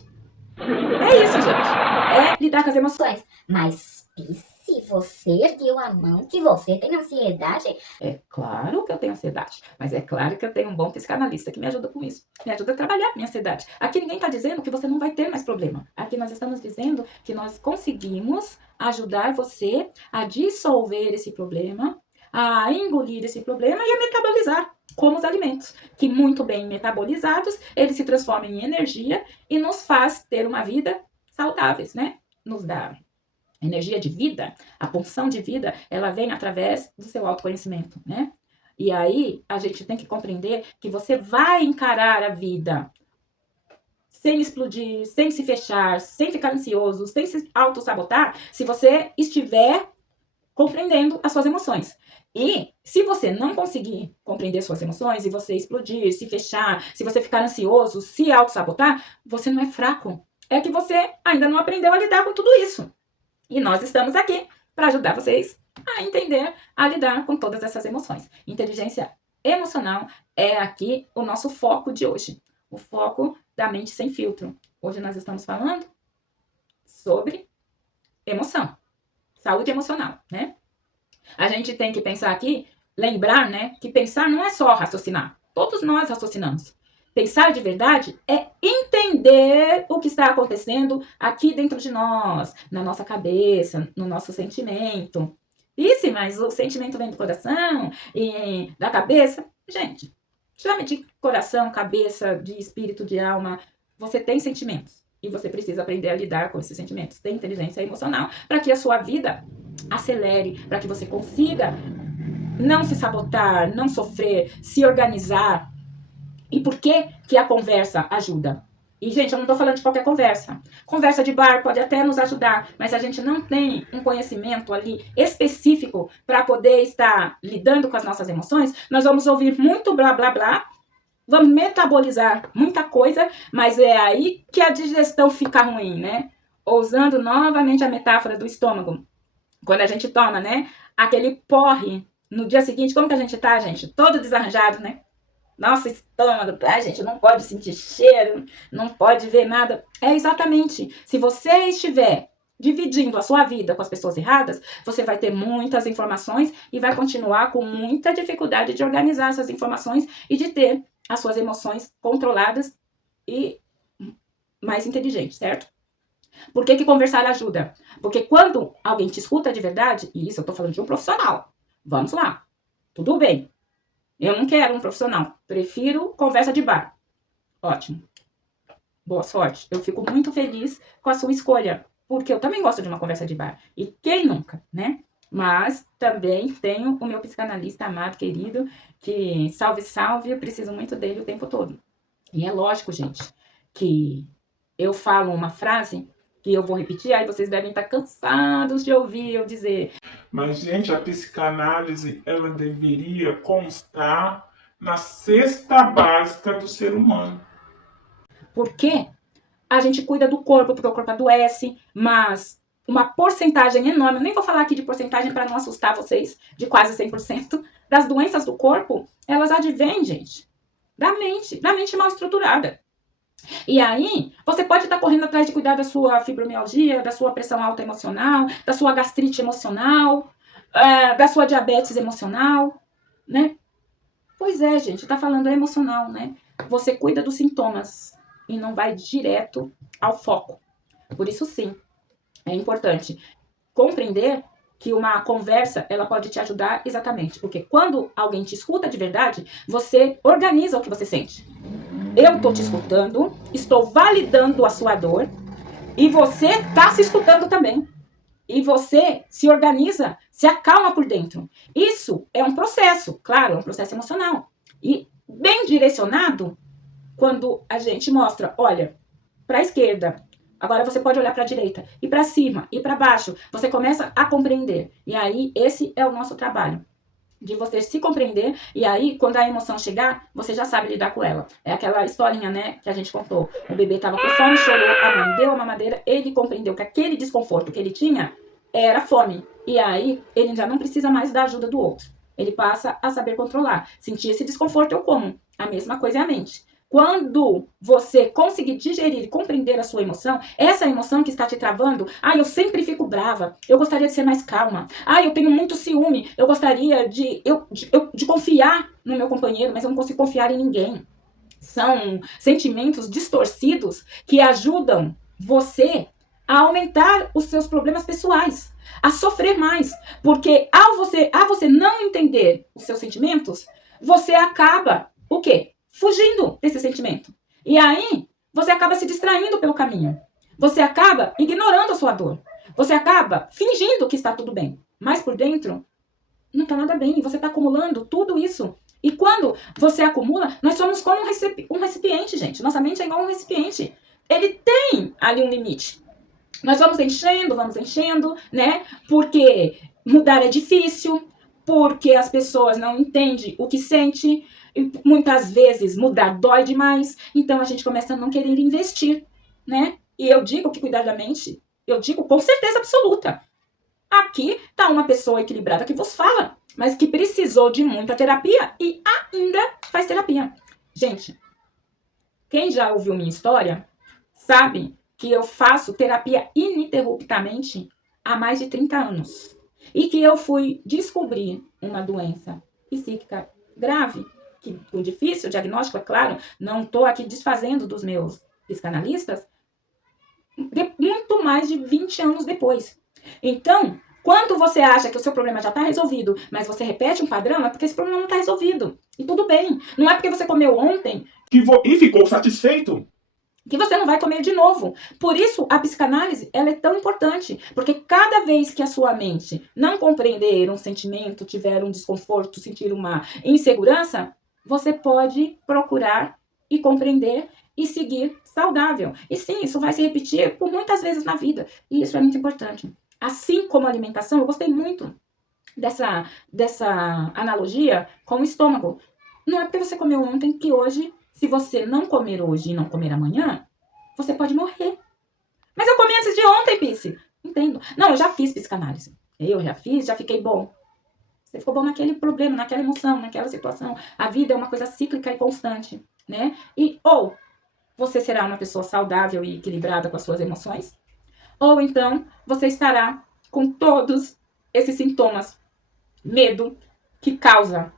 É isso, gente. É lidar com as emoções. Mas se você ergueu a mão que você tem ansiedade? É claro que eu tenho ansiedade, mas é claro que eu tenho um bom psicanalista que me ajuda com isso. Me ajuda a trabalhar minha ansiedade. Aqui ninguém está dizendo que você não vai ter mais problema. Aqui nós estamos dizendo que nós conseguimos ajudar você a dissolver esse problema, a engolir esse problema e a metabolizar como os alimentos, que muito bem metabolizados, eles se transformam em energia e nos faz ter uma vida saudável, né? Nos dá energia de vida, a pulsão de vida, ela vem através do seu autoconhecimento, né? E aí, a gente tem que compreender que você vai encarar a vida sem explodir, sem se fechar, sem ficar ansioso, sem se autossabotar, se você estiver compreendendo as suas emoções. E se você não conseguir compreender suas emoções e você explodir, se fechar, se você ficar ansioso, se autossabotar, você não é fraco. É que você ainda não aprendeu a lidar com tudo isso. E nós estamos aqui para ajudar vocês a entender, a lidar com todas essas emoções. Inteligência emocional é aqui o nosso foco de hoje. O foco da mente sem filtro. Hoje nós estamos falando sobre emoção. Saúde emocional, né? A gente tem que pensar aqui, lembrar, né, que pensar não é só raciocinar. Todos nós raciocinamos. Pensar de verdade é entender o que está acontecendo aqui dentro de nós, na nossa cabeça, no nosso sentimento. Isso, mas o sentimento vem do coração e da cabeça. Gente, chame de coração, cabeça, de espírito, de alma. Você tem sentimentos e você precisa aprender a lidar com esses sentimentos. Tem inteligência emocional para que a sua vida acelere, para que você consiga não se sabotar, não sofrer, se organizar. E por que a conversa ajuda? E, gente, eu não estou falando de qualquer conversa. Conversa de bar pode até nos ajudar, mas a gente não tem um conhecimento ali específico para poder estar lidando com as nossas emoções. Nós vamos ouvir muito blá, blá, blá, vamos metabolizar muita coisa, mas é aí que a digestão fica ruim, né? Usando novamente a metáfora do estômago. Quando a gente toma, né, aquele porre no dia seguinte, como que a gente tá, gente? Todo desarranjado, né? nosso estômago, a gente não pode sentir cheiro, não pode ver nada. É exatamente. Se você estiver dividindo a sua vida com as pessoas erradas, você vai ter muitas informações e vai continuar com muita dificuldade de organizar essas informações e de ter as suas emoções controladas e mais inteligentes, certo? Por que conversar ajuda? Porque quando alguém te escuta de verdade, e isso eu tô falando de um profissional, vamos lá, tudo bem. Eu não quero um profissional, prefiro conversa de bar. Ótimo. Boa sorte. Eu fico muito feliz com a sua escolha, porque eu também gosto de uma conversa de bar. E quem nunca, né? Mas também tenho o meu psicanalista amado, querido, que salve, salve, eu preciso muito dele o tempo todo. E é lógico, gente, que eu falo uma frase que eu vou repetir, aí vocês devem estar cansados de ouvir eu dizer. Mas, gente, a psicanálise, ela deveria constar na cesta básica do ser humano. Por quê? A gente cuida do corpo, porque o corpo adoece, mas uma porcentagem enorme, eu nem vou falar aqui de porcentagem para não assustar vocês, de quase 100%, das doenças do corpo, elas advêm, gente, da mente mal estruturada. E aí, você pode estar correndo atrás de cuidar da sua fibromialgia, da sua pressão alta emocional, da sua gastrite emocional, da sua diabetes emocional, né? Pois é, gente, tá falando emocional, né? Você cuida dos sintomas e não vai direto ao foco. Por isso, sim, é importante compreender que uma conversa, ela pode te ajudar exatamente. Porque quando alguém te escuta de verdade, você organiza o que você sente. Eu tô te escutando, estou validando a sua dor e você tá se escutando também. E você se organiza, se acalma por dentro. Isso é um processo, claro, é um processo emocional. E bem direcionado, quando a gente mostra, olha, para a esquerda, agora você pode olhar para a direita, e para cima, e para baixo, você começa a compreender. E aí, esse é o nosso trabalho. De você se compreender, e aí, quando a emoção chegar, você já sabe lidar com ela. É aquela historinha, né, que a gente contou. O bebê estava com fome, chorou, a mãe deu a mamadeira, ele compreendeu que aquele desconforto que ele tinha era fome. E aí, ele já não precisa mais da ajuda do outro. Ele passa a saber controlar. Sentir esse desconforto, eu como. A mesma coisa é a mente. Quando você conseguir digerir e compreender a sua emoção, essa emoção que está te travando, eu sempre fico brava, eu gostaria de ser mais calma, eu tenho muito ciúme, eu gostaria de confiar no meu companheiro, mas eu não consigo confiar em ninguém. São sentimentos distorcidos que ajudam você a aumentar os seus problemas pessoais, a sofrer mais, porque ao você não entender os seus sentimentos, você acaba, o quê? Fugindo desse sentimento. E aí, você acaba se distraindo pelo caminho. Você acaba ignorando a sua dor. Você acaba fingindo que está tudo bem. Mas por dentro, não está nada bem. E você está acumulando tudo isso. E quando você acumula, nós somos como um recipiente, gente. Nossa mente é igual um recipiente. Ele tem ali um limite. Nós vamos enchendo, né? Porque mudar é difícil, porque as pessoas não entendem o que sente, e muitas vezes mudar dói demais, então a gente começa a não querer investir, né? E eu digo que cuidar da mente, eu digo com certeza absoluta. Aqui tá uma pessoa equilibrada que vos fala, mas que precisou de muita terapia e ainda faz terapia. Gente, quem já ouviu minha história sabe que eu faço terapia ininterruptamente há mais de 30 anos. E que eu fui descobrir uma doença psíquica grave, que com difícil diagnóstico, é claro, não estou aqui desfazendo dos meus psicanalistas, muito mais de 20 anos depois. Então, quando você acha que o seu problema já está resolvido, mas você repete um padrão, é porque esse problema não está resolvido. E tudo bem. Não é porque você comeu ontem e ficou satisfeito que você não vai comer de novo. Por isso, a psicanálise, ela é tão importante. Porque cada vez que a sua mente não compreender um sentimento, tiver um desconforto, sentir uma insegurança, você pode procurar e compreender e seguir saudável. E sim, isso vai se repetir por muitas vezes na vida. E isso é muito importante. Assim como a alimentação, eu gostei muito dessa analogia com o estômago. Não é porque você comeu ontem que hoje, se você não comer hoje e não comer amanhã, você pode morrer. Mas eu comi antes de ontem, Psi. Entendo. Não, eu já fiz psicanálise. Eu já fiz, já fiquei bom. Você ficou bom naquele problema, naquela emoção, naquela situação. A vida é uma coisa cíclica e constante, né? Ou você será uma pessoa saudável e equilibrada com as suas emoções, ou então você estará com todos esses sintomas. Medo que causa.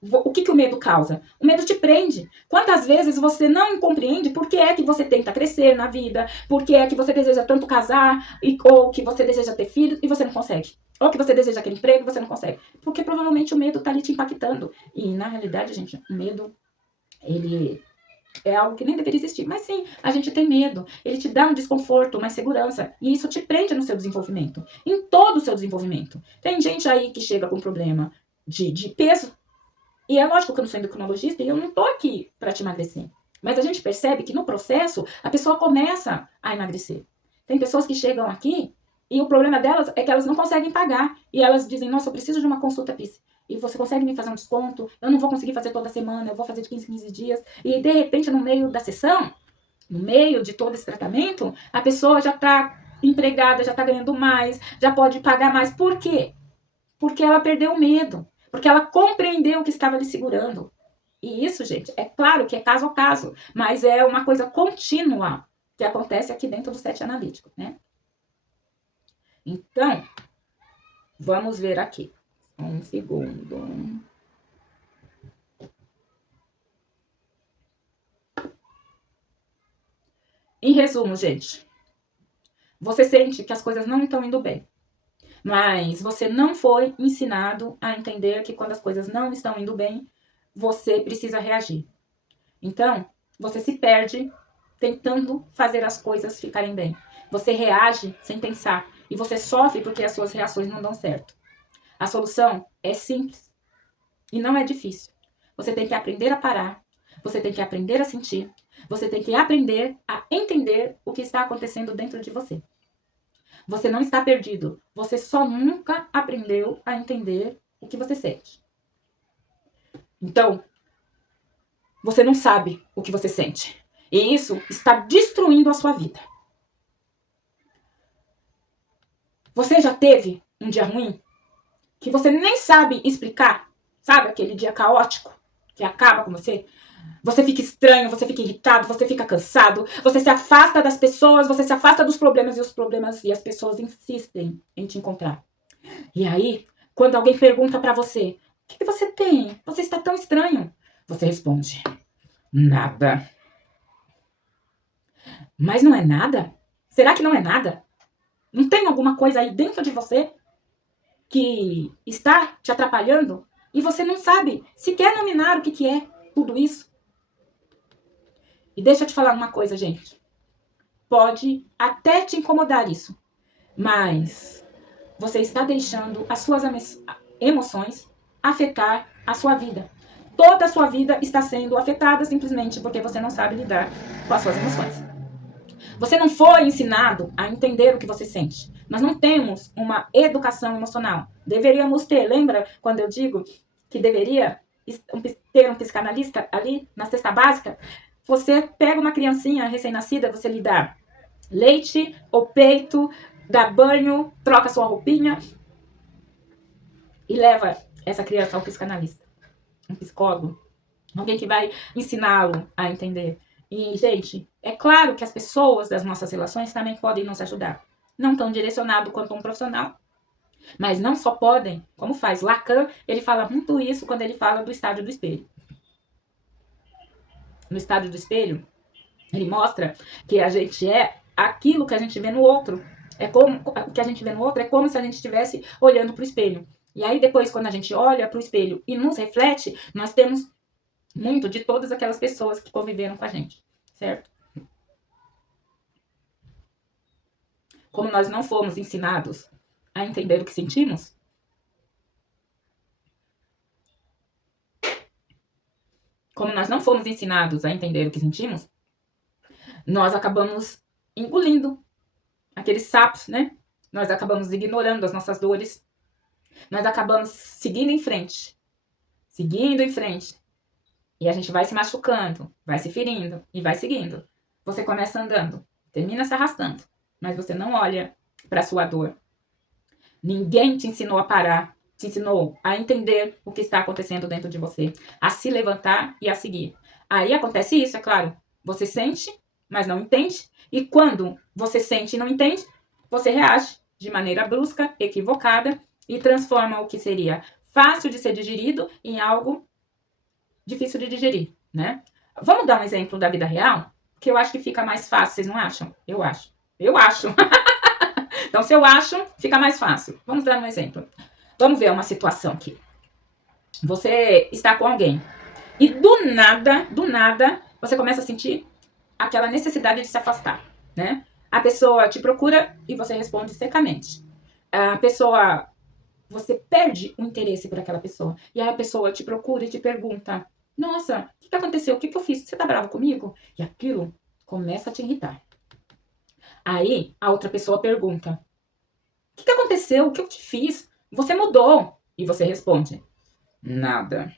O que o medo causa? O medo te prende. Quantas vezes você não compreende por que é que você tenta crescer na vida, por que é que você deseja tanto casar, ou que você deseja ter filhos e você não consegue. Ou que você deseja aquele emprego e você não consegue. Porque provavelmente o medo tá ali te impactando. E na realidade, gente, o medo, ele é algo que nem deveria existir. Mas sim, a gente tem medo. Ele te dá um desconforto, uma insegurança. E isso te prende no seu desenvolvimento. Em todo o seu desenvolvimento. Tem gente aí que chega com problema de peso. E é lógico que eu não sou endocrinologista e eu não tô aqui para te emagrecer. Mas a gente percebe que no processo a pessoa começa a emagrecer. Tem pessoas que chegam aqui e o problema delas é que elas não conseguem pagar. E elas dizem, nossa, eu preciso de uma consulta PIS. E você consegue me fazer um desconto? Eu não vou conseguir fazer toda semana, eu vou fazer de 15 em 15 dias. E de repente, no meio da sessão, no meio de todo esse tratamento, a pessoa já está empregada, já está ganhando mais, já pode pagar mais. Por quê? Porque ela perdeu o medo. Porque ela compreendeu o que estava lhe segurando. E isso, gente, é claro que é caso a caso, mas é uma coisa contínua que acontece aqui dentro do set analítico, né? Então, vamos ver aqui. Um segundo. Em resumo, gente, você sente que as coisas não estão indo bem, mas você não foi ensinado a entender que quando as coisas não estão indo bem, você precisa reagir. Então, você se perde tentando fazer as coisas ficarem bem. Você reage sem pensar e você sofre porque as suas reações não dão certo. A solução é simples e não é difícil. Você tem que aprender a parar, você tem que aprender a sentir, você tem que aprender a entender o que está acontecendo dentro de você. Você não está perdido, você só nunca aprendeu a entender o que você sente. Então, você não sabe o que você sente. E isso está destruindo a sua vida. Você já teve um dia ruim que você nem sabe explicar? Sabe aquele dia caótico que acaba com você? Você fica estranho, você fica irritado, você fica cansado, você se afasta das pessoas, você se afasta dos problemas e os problemas e as pessoas insistem em te encontrar. E aí, quando alguém pergunta pra você, o que você tem? Você está tão estranho. Você responde, nada. Mas não é nada? Será que não é nada? Não tem alguma coisa aí dentro de você que está te atrapalhando e você não sabe sequer nominar o que é tudo isso? E deixa eu te falar uma coisa, gente. Pode até te incomodar isso, mas você está deixando as suas emoções afetar a sua vida. Toda a sua vida está sendo afetada simplesmente porque você não sabe lidar com as suas emoções. Você não foi ensinado a entender o que você sente. Nós não temos uma educação emocional. Deveríamos ter. Lembra quando eu digo que deveria ter um psicanalista ali na cesta básica? Você pega uma criancinha recém-nascida, você lhe dá leite ou peito, dá banho, troca sua roupinha e leva essa criança ao psicanalista. Um psicólogo. Alguém que vai ensiná-lo a entender. E, gente, é claro que as pessoas das nossas relações também podem nos ajudar. Não tão direcionado quanto um profissional. Mas não só podem, como faz. Lacan, ele fala muito isso quando ele fala do estádio do espelho. No estádio do espelho, ele mostra que a gente é aquilo que a gente vê no outro. O que a gente vê no outro é como se a gente estivesse olhando para o espelho. E aí depois, quando a gente olha para o espelho e nos reflete, nós temos muito de todas aquelas pessoas que conviveram com a gente, certo? Como nós não fomos ensinados a entender o que sentimos, nós acabamos engolindo aqueles sapos, né? Nós acabamos ignorando as nossas dores. Nós acabamos seguindo em frente. E a gente vai se machucando, vai se ferindo e vai seguindo. Você começa andando, termina se arrastando, mas você não olha para sua dor. Ninguém te ensinou a parar, te ensinou a entender o que está acontecendo dentro de você, a se levantar e a seguir. Aí acontece isso, é claro. Você sente, mas não entende. E quando você sente e não entende, você reage de maneira brusca, equivocada e transforma o que seria fácil de ser digerido em algo difícil de digerir, né? Vamos dar um exemplo da vida real, que eu acho que fica mais fácil, vocês não acham? Eu acho. Eu acho. Então, se eu acho, fica mais fácil. Vamos dar um exemplo. Vamos ver uma situação aqui. Você está com alguém e do nada, você começa a sentir aquela necessidade de se afastar, né? A pessoa te procura e você responde secamente. A pessoa, você perde o interesse por aquela pessoa. E aí a pessoa te procura e te pergunta: nossa, o que aconteceu? O que eu fiz? Você tá bravo comigo? E aquilo começa a te irritar. Aí a outra pessoa pergunta: o que aconteceu? O que eu te fiz? Você mudou. E você responde: nada.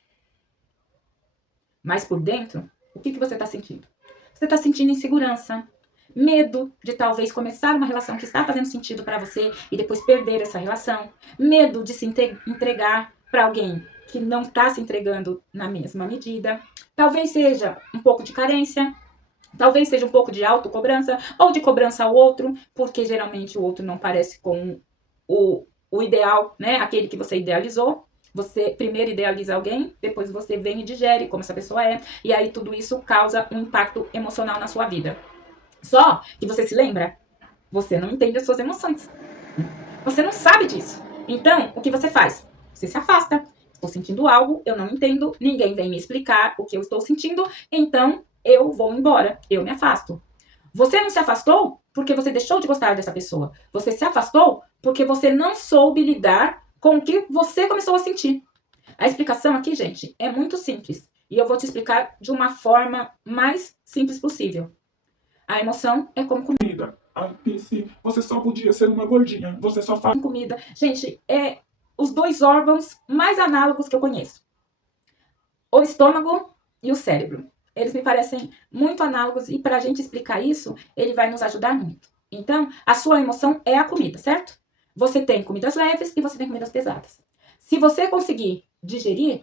Mas por dentro, o que você está sentindo? Você está sentindo insegurança, medo de talvez começar uma relação que está fazendo sentido para você e depois perder essa relação, medo de se entregar para alguém que não está se entregando na mesma medida, talvez seja um pouco de carência, talvez seja um pouco de autocobrança ou de cobrança ao outro, porque geralmente o outro não parece com o ideal, né? Aquele que você idealizou. Você primeiro idealiza alguém, depois você vem e digere como essa pessoa é, e aí tudo isso causa um impacto emocional na sua vida. Só que você se lembra, você não entende as suas emoções. Você não sabe disso. Então, o que você faz? Você se afasta. Estou sentindo algo, eu não entendo, ninguém vem me explicar o que eu estou sentindo, então eu vou embora, eu me afasto. Você não se afastou porque você deixou de gostar dessa pessoa. Você se afastou porque você não soube lidar com o que você começou a sentir. A explicação aqui, gente, é muito simples. E eu vou te explicar de uma forma mais simples possível. A emoção é como comida. Ai, Pisse, você só podia ser uma gordinha. Você só faz Comida. Gente, é os dois órgãos mais análogos que eu conheço. O estômago e o cérebro. Eles me parecem muito análogos e para a gente explicar isso, ele vai nos ajudar muito. Então, a sua emoção é a comida, certo? Você tem comidas leves e você tem comidas pesadas. Se você conseguir digerir,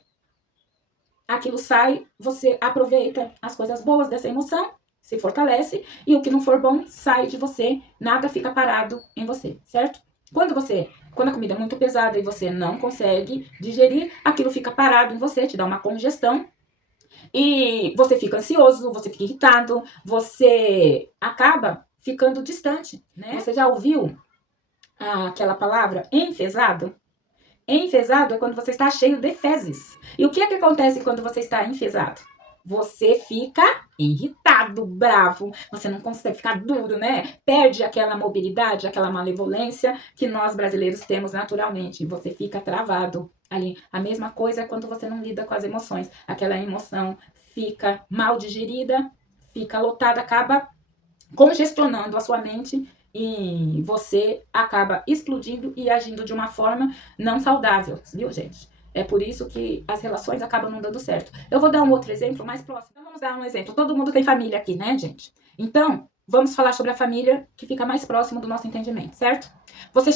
aquilo sai, você aproveita as coisas boas dessa emoção, se fortalece, e o que não for bom sai de você, nada fica parado em você, certo? Quando a comida é muito pesada e você não consegue digerir, aquilo fica parado em você, te dá uma congestão, e você fica ansioso, você fica irritado, você acaba ficando distante, né? Você já ouviu aquela palavra enfesado? Enfesado é quando você está cheio de fezes. E o que é que acontece quando você está enfesado? Você fica irritado, bravo, você não consegue ficar duro, né? Perde aquela mobilidade, aquela malevolência que nós brasileiros temos naturalmente. Você fica travado ali. A mesma coisa é quando você não lida com as emoções. Aquela emoção fica mal digerida, fica lotada, acaba congestionando a sua mente e você acaba explodindo e agindo de uma forma não saudável, viu, gente? É por isso que as relações acabam não dando certo. Eu vou dar um outro exemplo mais próximo. Então, vamos dar um exemplo. Todo mundo tem família aqui, né, gente? Então, vamos falar sobre a família que fica mais próximo do nosso entendimento, certo? Você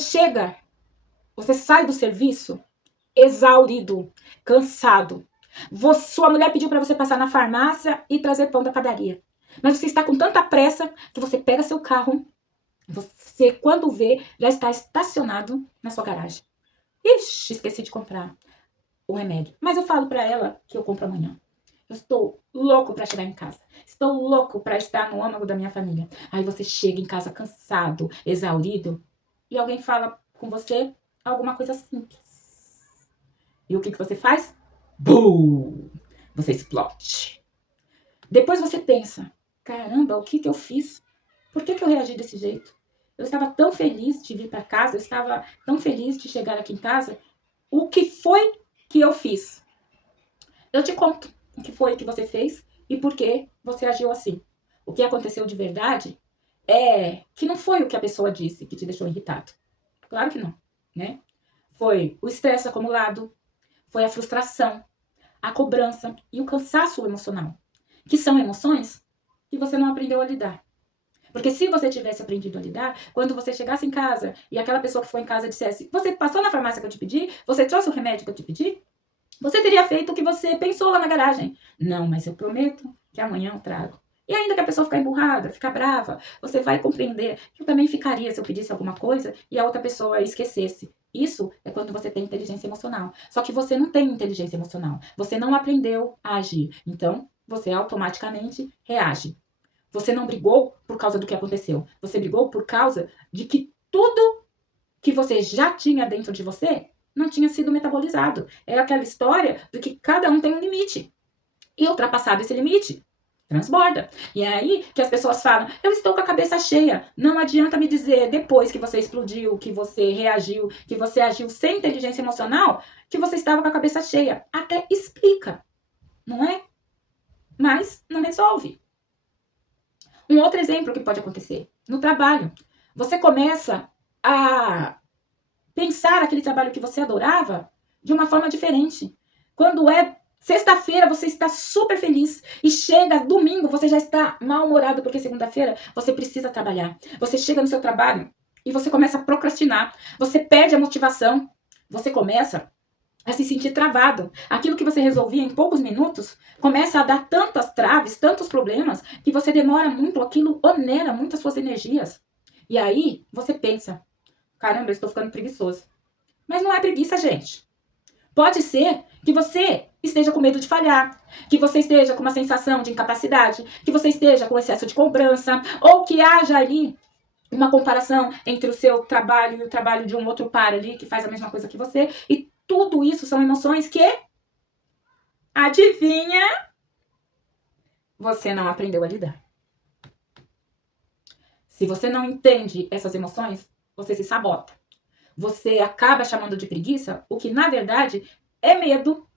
sai do serviço exaurido, cansado. Sua mulher pediu para você passar na farmácia e trazer pão da padaria. Mas você está com tanta pressa que você pega seu carro, você, quando vê, já está estacionado na sua garagem. Ixi, esqueci de comprar o remédio. Mas eu falo para ela que eu compro amanhã. Eu estou louco para chegar em casa. Estou louco para estar no âmago da minha família. Aí você chega em casa cansado, exaurido, e alguém fala com você alguma coisa simples. E o que você faz? Bum! Você explode. Depois você pensa: caramba, o que eu fiz? Por que eu reagi desse jeito? Eu estava tão feliz de vir para casa, eu estava tão feliz de chegar aqui em casa. O que foi que eu fiz? Eu te conto o que foi que você fez e por que você agiu assim. O que aconteceu de verdade é que não foi o que a pessoa disse que te deixou irritado. Claro que não, né? Foi o estresse acumulado, foi a frustração, a cobrança e o cansaço emocional, que são emoções que você não aprendeu a lidar. Porque se você tivesse aprendido a lidar, quando você chegasse em casa e aquela pessoa que foi em casa dissesse: você passou na farmácia que eu te pedi? Você trouxe o remédio que eu te pedi? Você teria feito o que você pensou lá na garagem. Não, mas eu prometo que amanhã eu trago. E ainda que a pessoa ficar emburrada, ficar brava, você vai compreender que eu também ficaria se eu pedisse alguma coisa e a outra pessoa esquecesse. Isso é quando você tem inteligência emocional. Só que você não tem inteligência emocional. Você não aprendeu a agir. Então, você automaticamente reage. Você não brigou por causa do que aconteceu. Você brigou por causa de que tudo que você já tinha dentro de você não tinha sido metabolizado. É aquela história de que cada um tem um limite. E ultrapassado esse limite, transborda. E é aí que as pessoas falam: eu estou com a cabeça cheia. Não adianta me dizer, depois que você explodiu, que você reagiu, que você agiu sem inteligência emocional, que você estava com a cabeça cheia. Até explica, não é? Mas não resolve. Um outro exemplo que pode acontecer, no trabalho. Você começa a pensar aquele trabalho que você adorava de uma forma diferente. Quando é sexta-feira, você está super feliz. E chega domingo, você já está mal-humorado, porque segunda-feira você precisa trabalhar. Você chega no seu trabalho e você começa a procrastinar. Você perde a motivação. Você começa a se sentir travado. Aquilo que você resolvia em poucos minutos começa a dar tantas traves, tantos problemas, que você demora muito, aquilo onera muito as suas energias. E aí você pensa: caramba, eu estou ficando preguiçoso. Mas não é preguiça, gente. Pode ser que você esteja com medo de falhar, que você esteja com uma sensação de incapacidade, que você esteja com excesso de cobrança, ou que haja ali uma comparação entre o seu trabalho e o trabalho de um outro par ali que faz a mesma coisa que você. E tudo isso são emoções que, adivinha, você não aprendeu a lidar. Se você não entende essas emoções, você se sabota. Você acaba chamando de preguiça o que, na verdade, é medo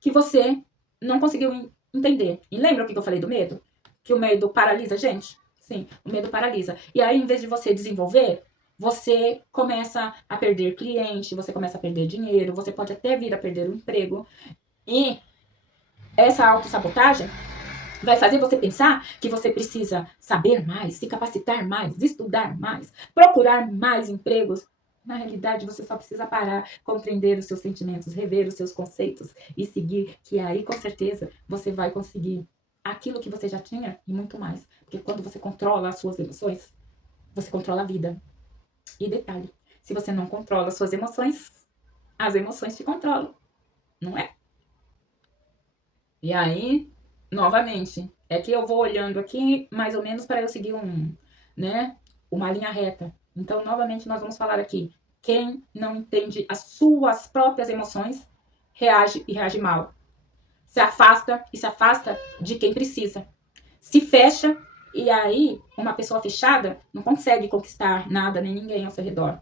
que você não conseguiu entender. E lembra o que eu falei do medo? Que o medo paralisa a gente? Sim, o medo paralisa. E aí, em vez de você desenvolver, você começa a perder cliente, você começa a perder dinheiro, você pode até vir a perder o emprego. E essa autossabotagem vai fazer você pensar que você precisa saber mais, se capacitar mais, estudar mais, procurar mais empregos. Na realidade, você só precisa parar, compreender os seus sentimentos, rever os seus conceitos e seguir, que aí, com certeza, você vai conseguir aquilo que você já tinha e muito mais. Porque quando você controla as suas emoções, você controla a vida. E detalhe, se você não controla as suas emoções, as emoções te controlam, não é? E aí, novamente, é que eu vou olhando aqui mais ou menos para eu seguir uma linha reta. Então, novamente, nós vamos falar aqui. Quem não entende as suas próprias emoções, reage e reage mal. Se afasta e se afasta de quem precisa. Se fecha e aí uma pessoa fechada não consegue conquistar nada nem ninguém ao seu redor.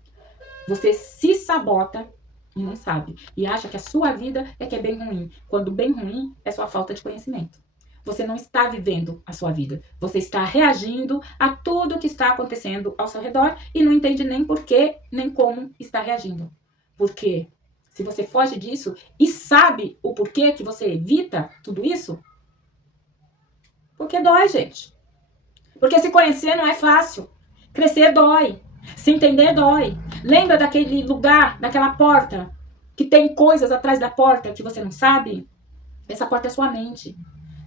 Você se sabota e não sabe. E acha que a sua vida é que é bem ruim. Quando bem ruim é sua falta de conhecimento. Você não está vivendo a sua vida. Você está reagindo a tudo que está acontecendo ao seu redor e não entende nem por quê, nem como está reagindo. Porque se você foge disso e sabe o porquê que você evita tudo isso, porque dói, gente. Porque se conhecer não é fácil. Crescer dói. Se entender dói. Lembra daquele lugar, daquela porta, que tem coisas atrás da porta que você não sabe? Essa porta é sua mente.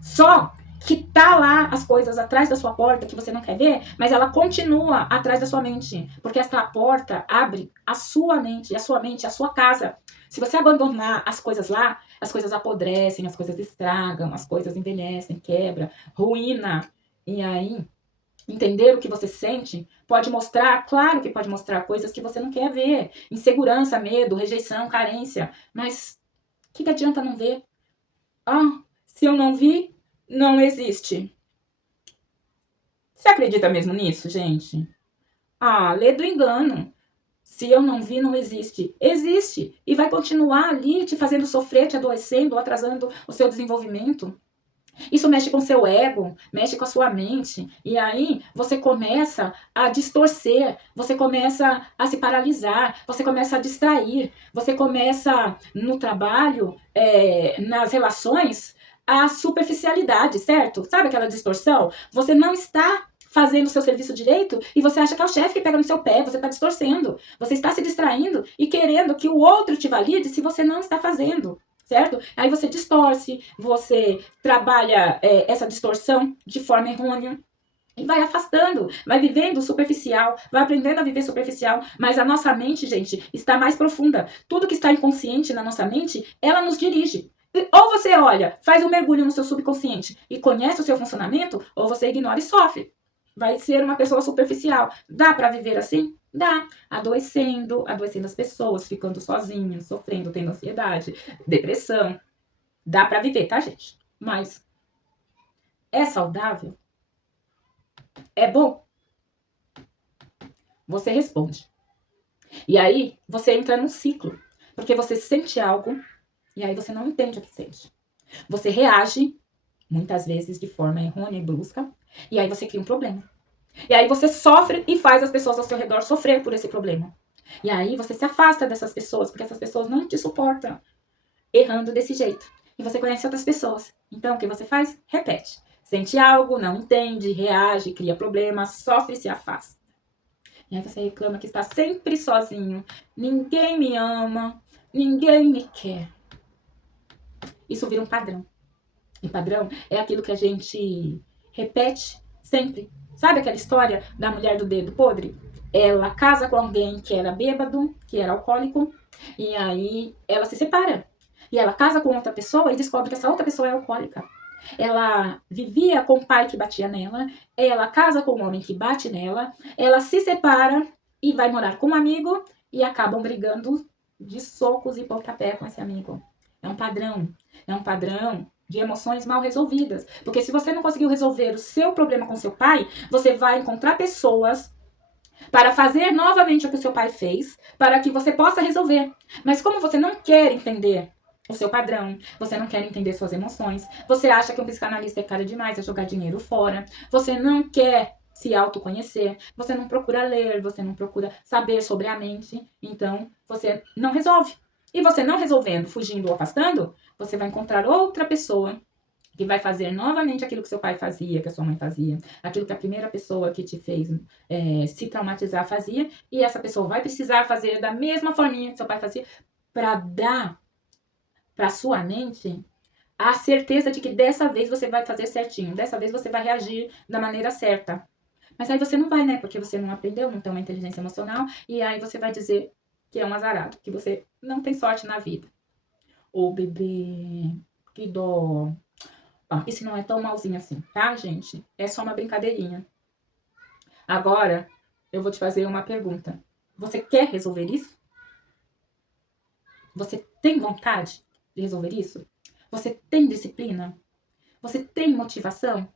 Só que tá lá as coisas atrás da sua porta que você não quer ver, mas ela continua atrás da sua mente. Porque essa porta abre a sua mente, a sua casa. Se você abandonar as coisas lá, as coisas apodrecem, as coisas estragam, as coisas envelhecem, quebra, ruína. E aí, entender o que você sente pode mostrar, claro que pode mostrar coisas que você não quer ver. Insegurança, medo, rejeição, carência. Mas o que adianta não ver? Se eu não vi, não existe. Você acredita mesmo nisso, gente? Lê do engano. Se eu não vi, não existe. Existe. E vai continuar ali te fazendo sofrer, te adoecendo, atrasando o seu desenvolvimento. Isso mexe com o seu ego, mexe com a sua mente. E aí você começa a distorcer, você começa a se paralisar, você começa a distrair, você começa no trabalho, nas relações, a superficialidade, certo? Sabe aquela distorção? Você não está fazendo o seu serviço direito e você acha que é o chefe que pega no seu pé, você está distorcendo, você está se distraindo e querendo que o outro te valide se você não está fazendo, certo? Aí você distorce, você trabalha essa distorção de forma errônea. E vai afastando, vai vivendo superficial, vai aprendendo a viver superficial, mas a nossa mente, gente, está mais profunda. Tudo que está inconsciente na nossa mente, ela nos dirige. Ou você olha, faz um mergulho no seu subconsciente e conhece o seu funcionamento, ou você ignora e sofre. Vai ser uma pessoa superficial. Dá para viver assim? Dá. Adoecendo as pessoas, ficando sozinhas, sofrendo, tendo ansiedade, depressão. Dá para viver, tá, gente? Mas é saudável? É bom? Você responde. E aí, você entra num ciclo. Porque você sente algo e aí você não entende o que sente. Você reage, muitas vezes de forma errônea e brusca, e aí você cria um problema. E aí você sofre e faz as pessoas ao seu redor sofrer por esse problema. E aí você se afasta dessas pessoas, porque essas pessoas não te suportam errando desse jeito. E você conhece outras pessoas. Então, o que você faz? Repete. Sente algo, não entende, reage, cria problemas, sofre e se afasta. E aí você reclama que está sempre sozinho. Ninguém me ama, ninguém me quer. Isso vira um padrão. E padrão é aquilo que a gente repete sempre. Sabe aquela história da mulher do dedo podre? Ela casa com alguém que era bêbado, que era alcoólico, e aí ela se separa. E ela casa com outra pessoa e descobre que essa outra pessoa é alcoólica. Ela vivia com o pai que batia nela, ela casa com um homem que bate nela, ela se separa e vai morar com um amigo e acabam brigando de socos e pontapé com esse amigo. É um padrão de emoções mal resolvidas. Porque se você não conseguiu resolver o seu problema com seu pai, você vai encontrar pessoas para fazer novamente o que o seu pai fez, para que você possa resolver. Mas como você não quer entender o seu padrão, você não quer entender suas emoções, você acha que um psicanalista é caro demais, é jogar dinheiro fora, você não quer se autoconhecer, você não procura ler, você não procura saber sobre a mente, então você não resolve. E você não resolvendo, fugindo ou afastando, você vai encontrar outra pessoa que vai fazer novamente aquilo que seu pai fazia, que a sua mãe fazia, aquilo que a primeira pessoa que te fez se traumatizar fazia, e essa pessoa vai precisar fazer da mesma forminha que seu pai fazia para dar para sua mente a certeza de que dessa vez você vai fazer certinho, dessa vez você vai reagir da maneira certa. Mas aí você não vai, né? Porque você não aprendeu, não tem uma inteligência emocional, e aí você vai dizer que é um azarado, que você não tem sorte na vida. Ô, bebê, que dó. Ah, esse não é tão malzinho assim, tá, gente? É só uma brincadeirinha. Agora, eu vou te fazer uma pergunta. Você quer resolver isso? Você tem vontade de resolver isso? Você tem disciplina? Você tem motivação?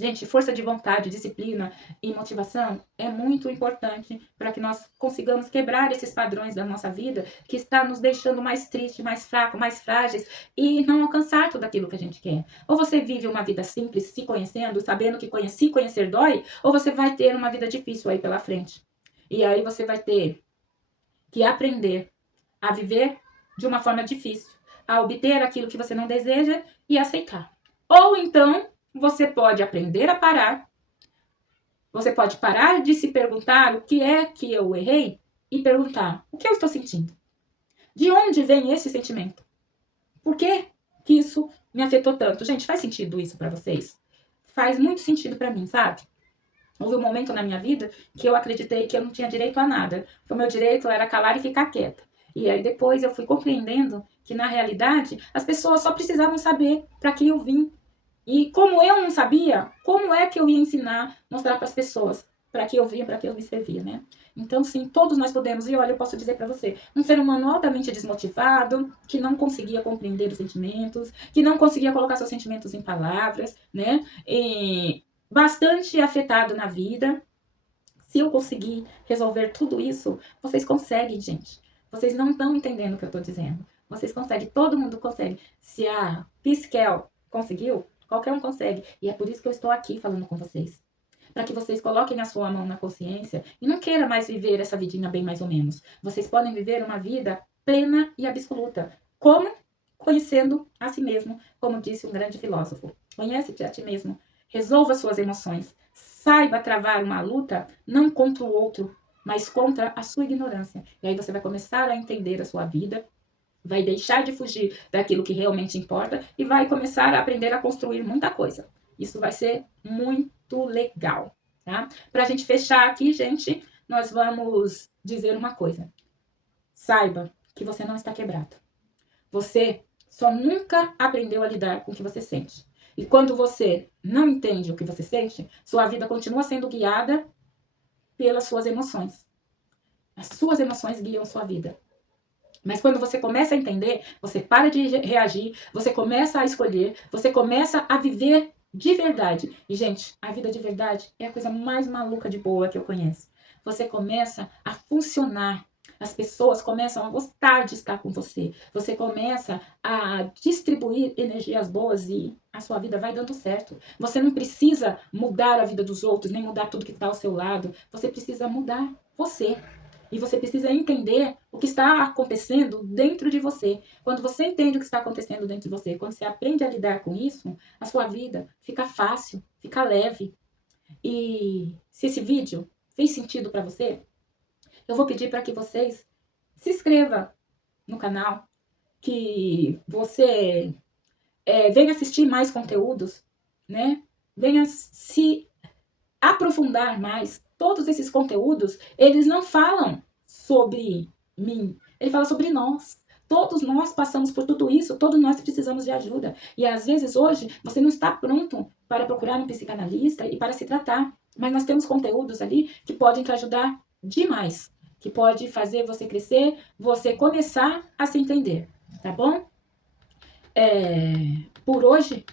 Gente, força de vontade, disciplina e motivação é muito importante para que nós consigamos quebrar esses padrões da nossa vida que está nos deixando mais triste, mais fraco, mais frágeis e não alcançar tudo aquilo que a gente quer. Ou você vive uma vida simples, se conhecendo, sabendo que se conhecer dói, ou você vai ter uma vida difícil aí pela frente. E aí você vai ter que aprender a viver de uma forma difícil, a obter aquilo que você não deseja e aceitar. Ou então você pode aprender a parar. Você pode parar de se perguntar o que é que eu errei e perguntar o que eu estou sentindo. De onde vem esse sentimento? Por que isso me afetou tanto? Gente, faz sentido isso para vocês? Faz muito sentido para mim, sabe? Houve um momento na minha vida que eu acreditei que eu não tinha direito a nada. Que o meu direito era calar e ficar quieta. E aí depois eu fui compreendendo que na realidade as pessoas só precisavam saber para que eu vim. E como eu não sabia, como é que eu ia ensinar, mostrar para as pessoas para que eu vinha, para que eu me servia, né? Então, sim, todos nós podemos. E olha, eu posso dizer para você, um ser humano altamente desmotivado, que não conseguia compreender os sentimentos, que não conseguia colocar seus sentimentos em palavras, né? E bastante afetado na vida. Se eu conseguir resolver tudo isso, vocês conseguem, gente. Vocês não estão entendendo o que eu estou dizendo. Vocês conseguem, todo mundo consegue. Se a Piskel conseguiu, qualquer um consegue. E é por isso que eu estou aqui falando com vocês. Para que vocês coloquem a sua mão na consciência e não queiram mais viver essa vidinha bem mais ou menos. Vocês podem viver uma vida plena e absoluta. Como? Conhecendo a si mesmo, como disse um grande filósofo. Conhece-te a ti mesmo. Resolva suas emoções. Saiba travar uma luta não contra o outro, mas contra a sua ignorância. E aí você vai começar a entender a sua vida, vai deixar de fugir daquilo que realmente importa e vai começar a aprender a construir muita coisa. Isso vai ser muito legal, tá? Pra gente fechar aqui, gente, nós vamos dizer uma coisa. Saiba que você não está quebrado. Você só nunca aprendeu a lidar com o que você sente. E quando você não entende o que você sente, sua vida continua sendo guiada pelas suas emoções. As suas emoções guiam sua vida. Mas quando você começa a entender, você para de reagir, você começa a escolher, você começa a viver de verdade. E, gente, a vida de verdade é a coisa mais maluca de boa que eu conheço. Você começa a funcionar. As pessoas começam a gostar de estar com você. Você começa a distribuir energias boas e a sua vida vai dando certo. Você não precisa mudar a vida dos outros, nem mudar tudo que está ao seu lado. Você precisa mudar você. E você precisa entender o que está acontecendo dentro de você. Quando você entende o que está acontecendo dentro de você, quando você aprende a lidar com isso, a sua vida fica fácil, fica leve. E se esse vídeo fez sentido para você, eu vou pedir para que vocês se inscrevam no canal, que você venha assistir mais conteúdos, né? Venha se aprofundar mais. Todos esses conteúdos, eles não falam sobre mim, ele fala sobre nós. Todos nós passamos por tudo isso, todos nós precisamos de ajuda. E às vezes hoje você não está pronto para procurar um psicanalista e para se tratar, mas nós temos conteúdos ali que podem te ajudar demais, que pode fazer você crescer, você começar a se entender, tá bom? Por hoje,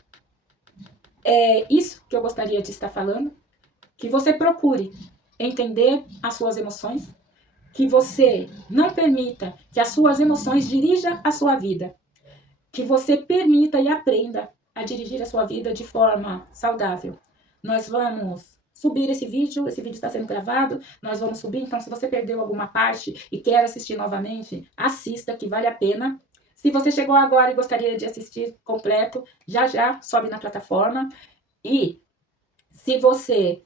é isso que eu gostaria de estar falando. Que você procure entender as suas emoções, que você não permita que as suas emoções dirijam a sua vida, que você permita e aprenda a dirigir a sua vida de forma saudável. Nós vamos subir esse vídeo está sendo gravado, nós vamos subir, então se você perdeu alguma parte e quer assistir novamente, assista, que vale a pena. Se você chegou agora e gostaria de assistir completo, já sobe na plataforma. E se você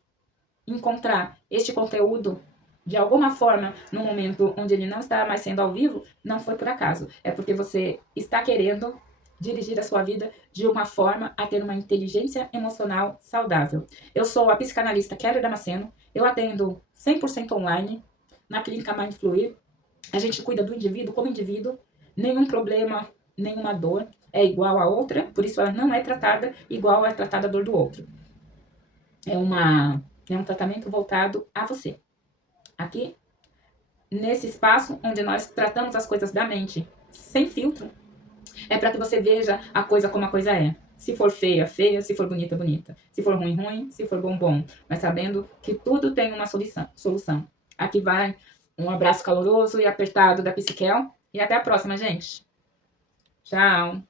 encontrar este conteúdo de alguma forma no momento onde ele não está mais sendo ao vivo, não foi por acaso. É porque você está querendo dirigir a sua vida de uma forma a ter uma inteligência emocional saudável. Eu sou a psicanalista Kelly Damasceno, eu atendo 100% online na clínica Mind Fluir. A gente cuida do indivíduo como indivíduo, nenhum problema, nenhuma dor é igual a outra, por isso ela não é tratada igual é tratada a dor do outro. É um tratamento voltado a você. Aqui, nesse espaço onde nós tratamos as coisas da mente sem filtro, é para que você veja a coisa como a coisa é. Se for feia, feia. Se for bonita, bonita. Se for ruim, ruim. Se for bom, bom. Mas sabendo que tudo tem uma solução. Aqui vai um abraço caloroso e apertado da Psiquel. E até a próxima, gente. Tchau.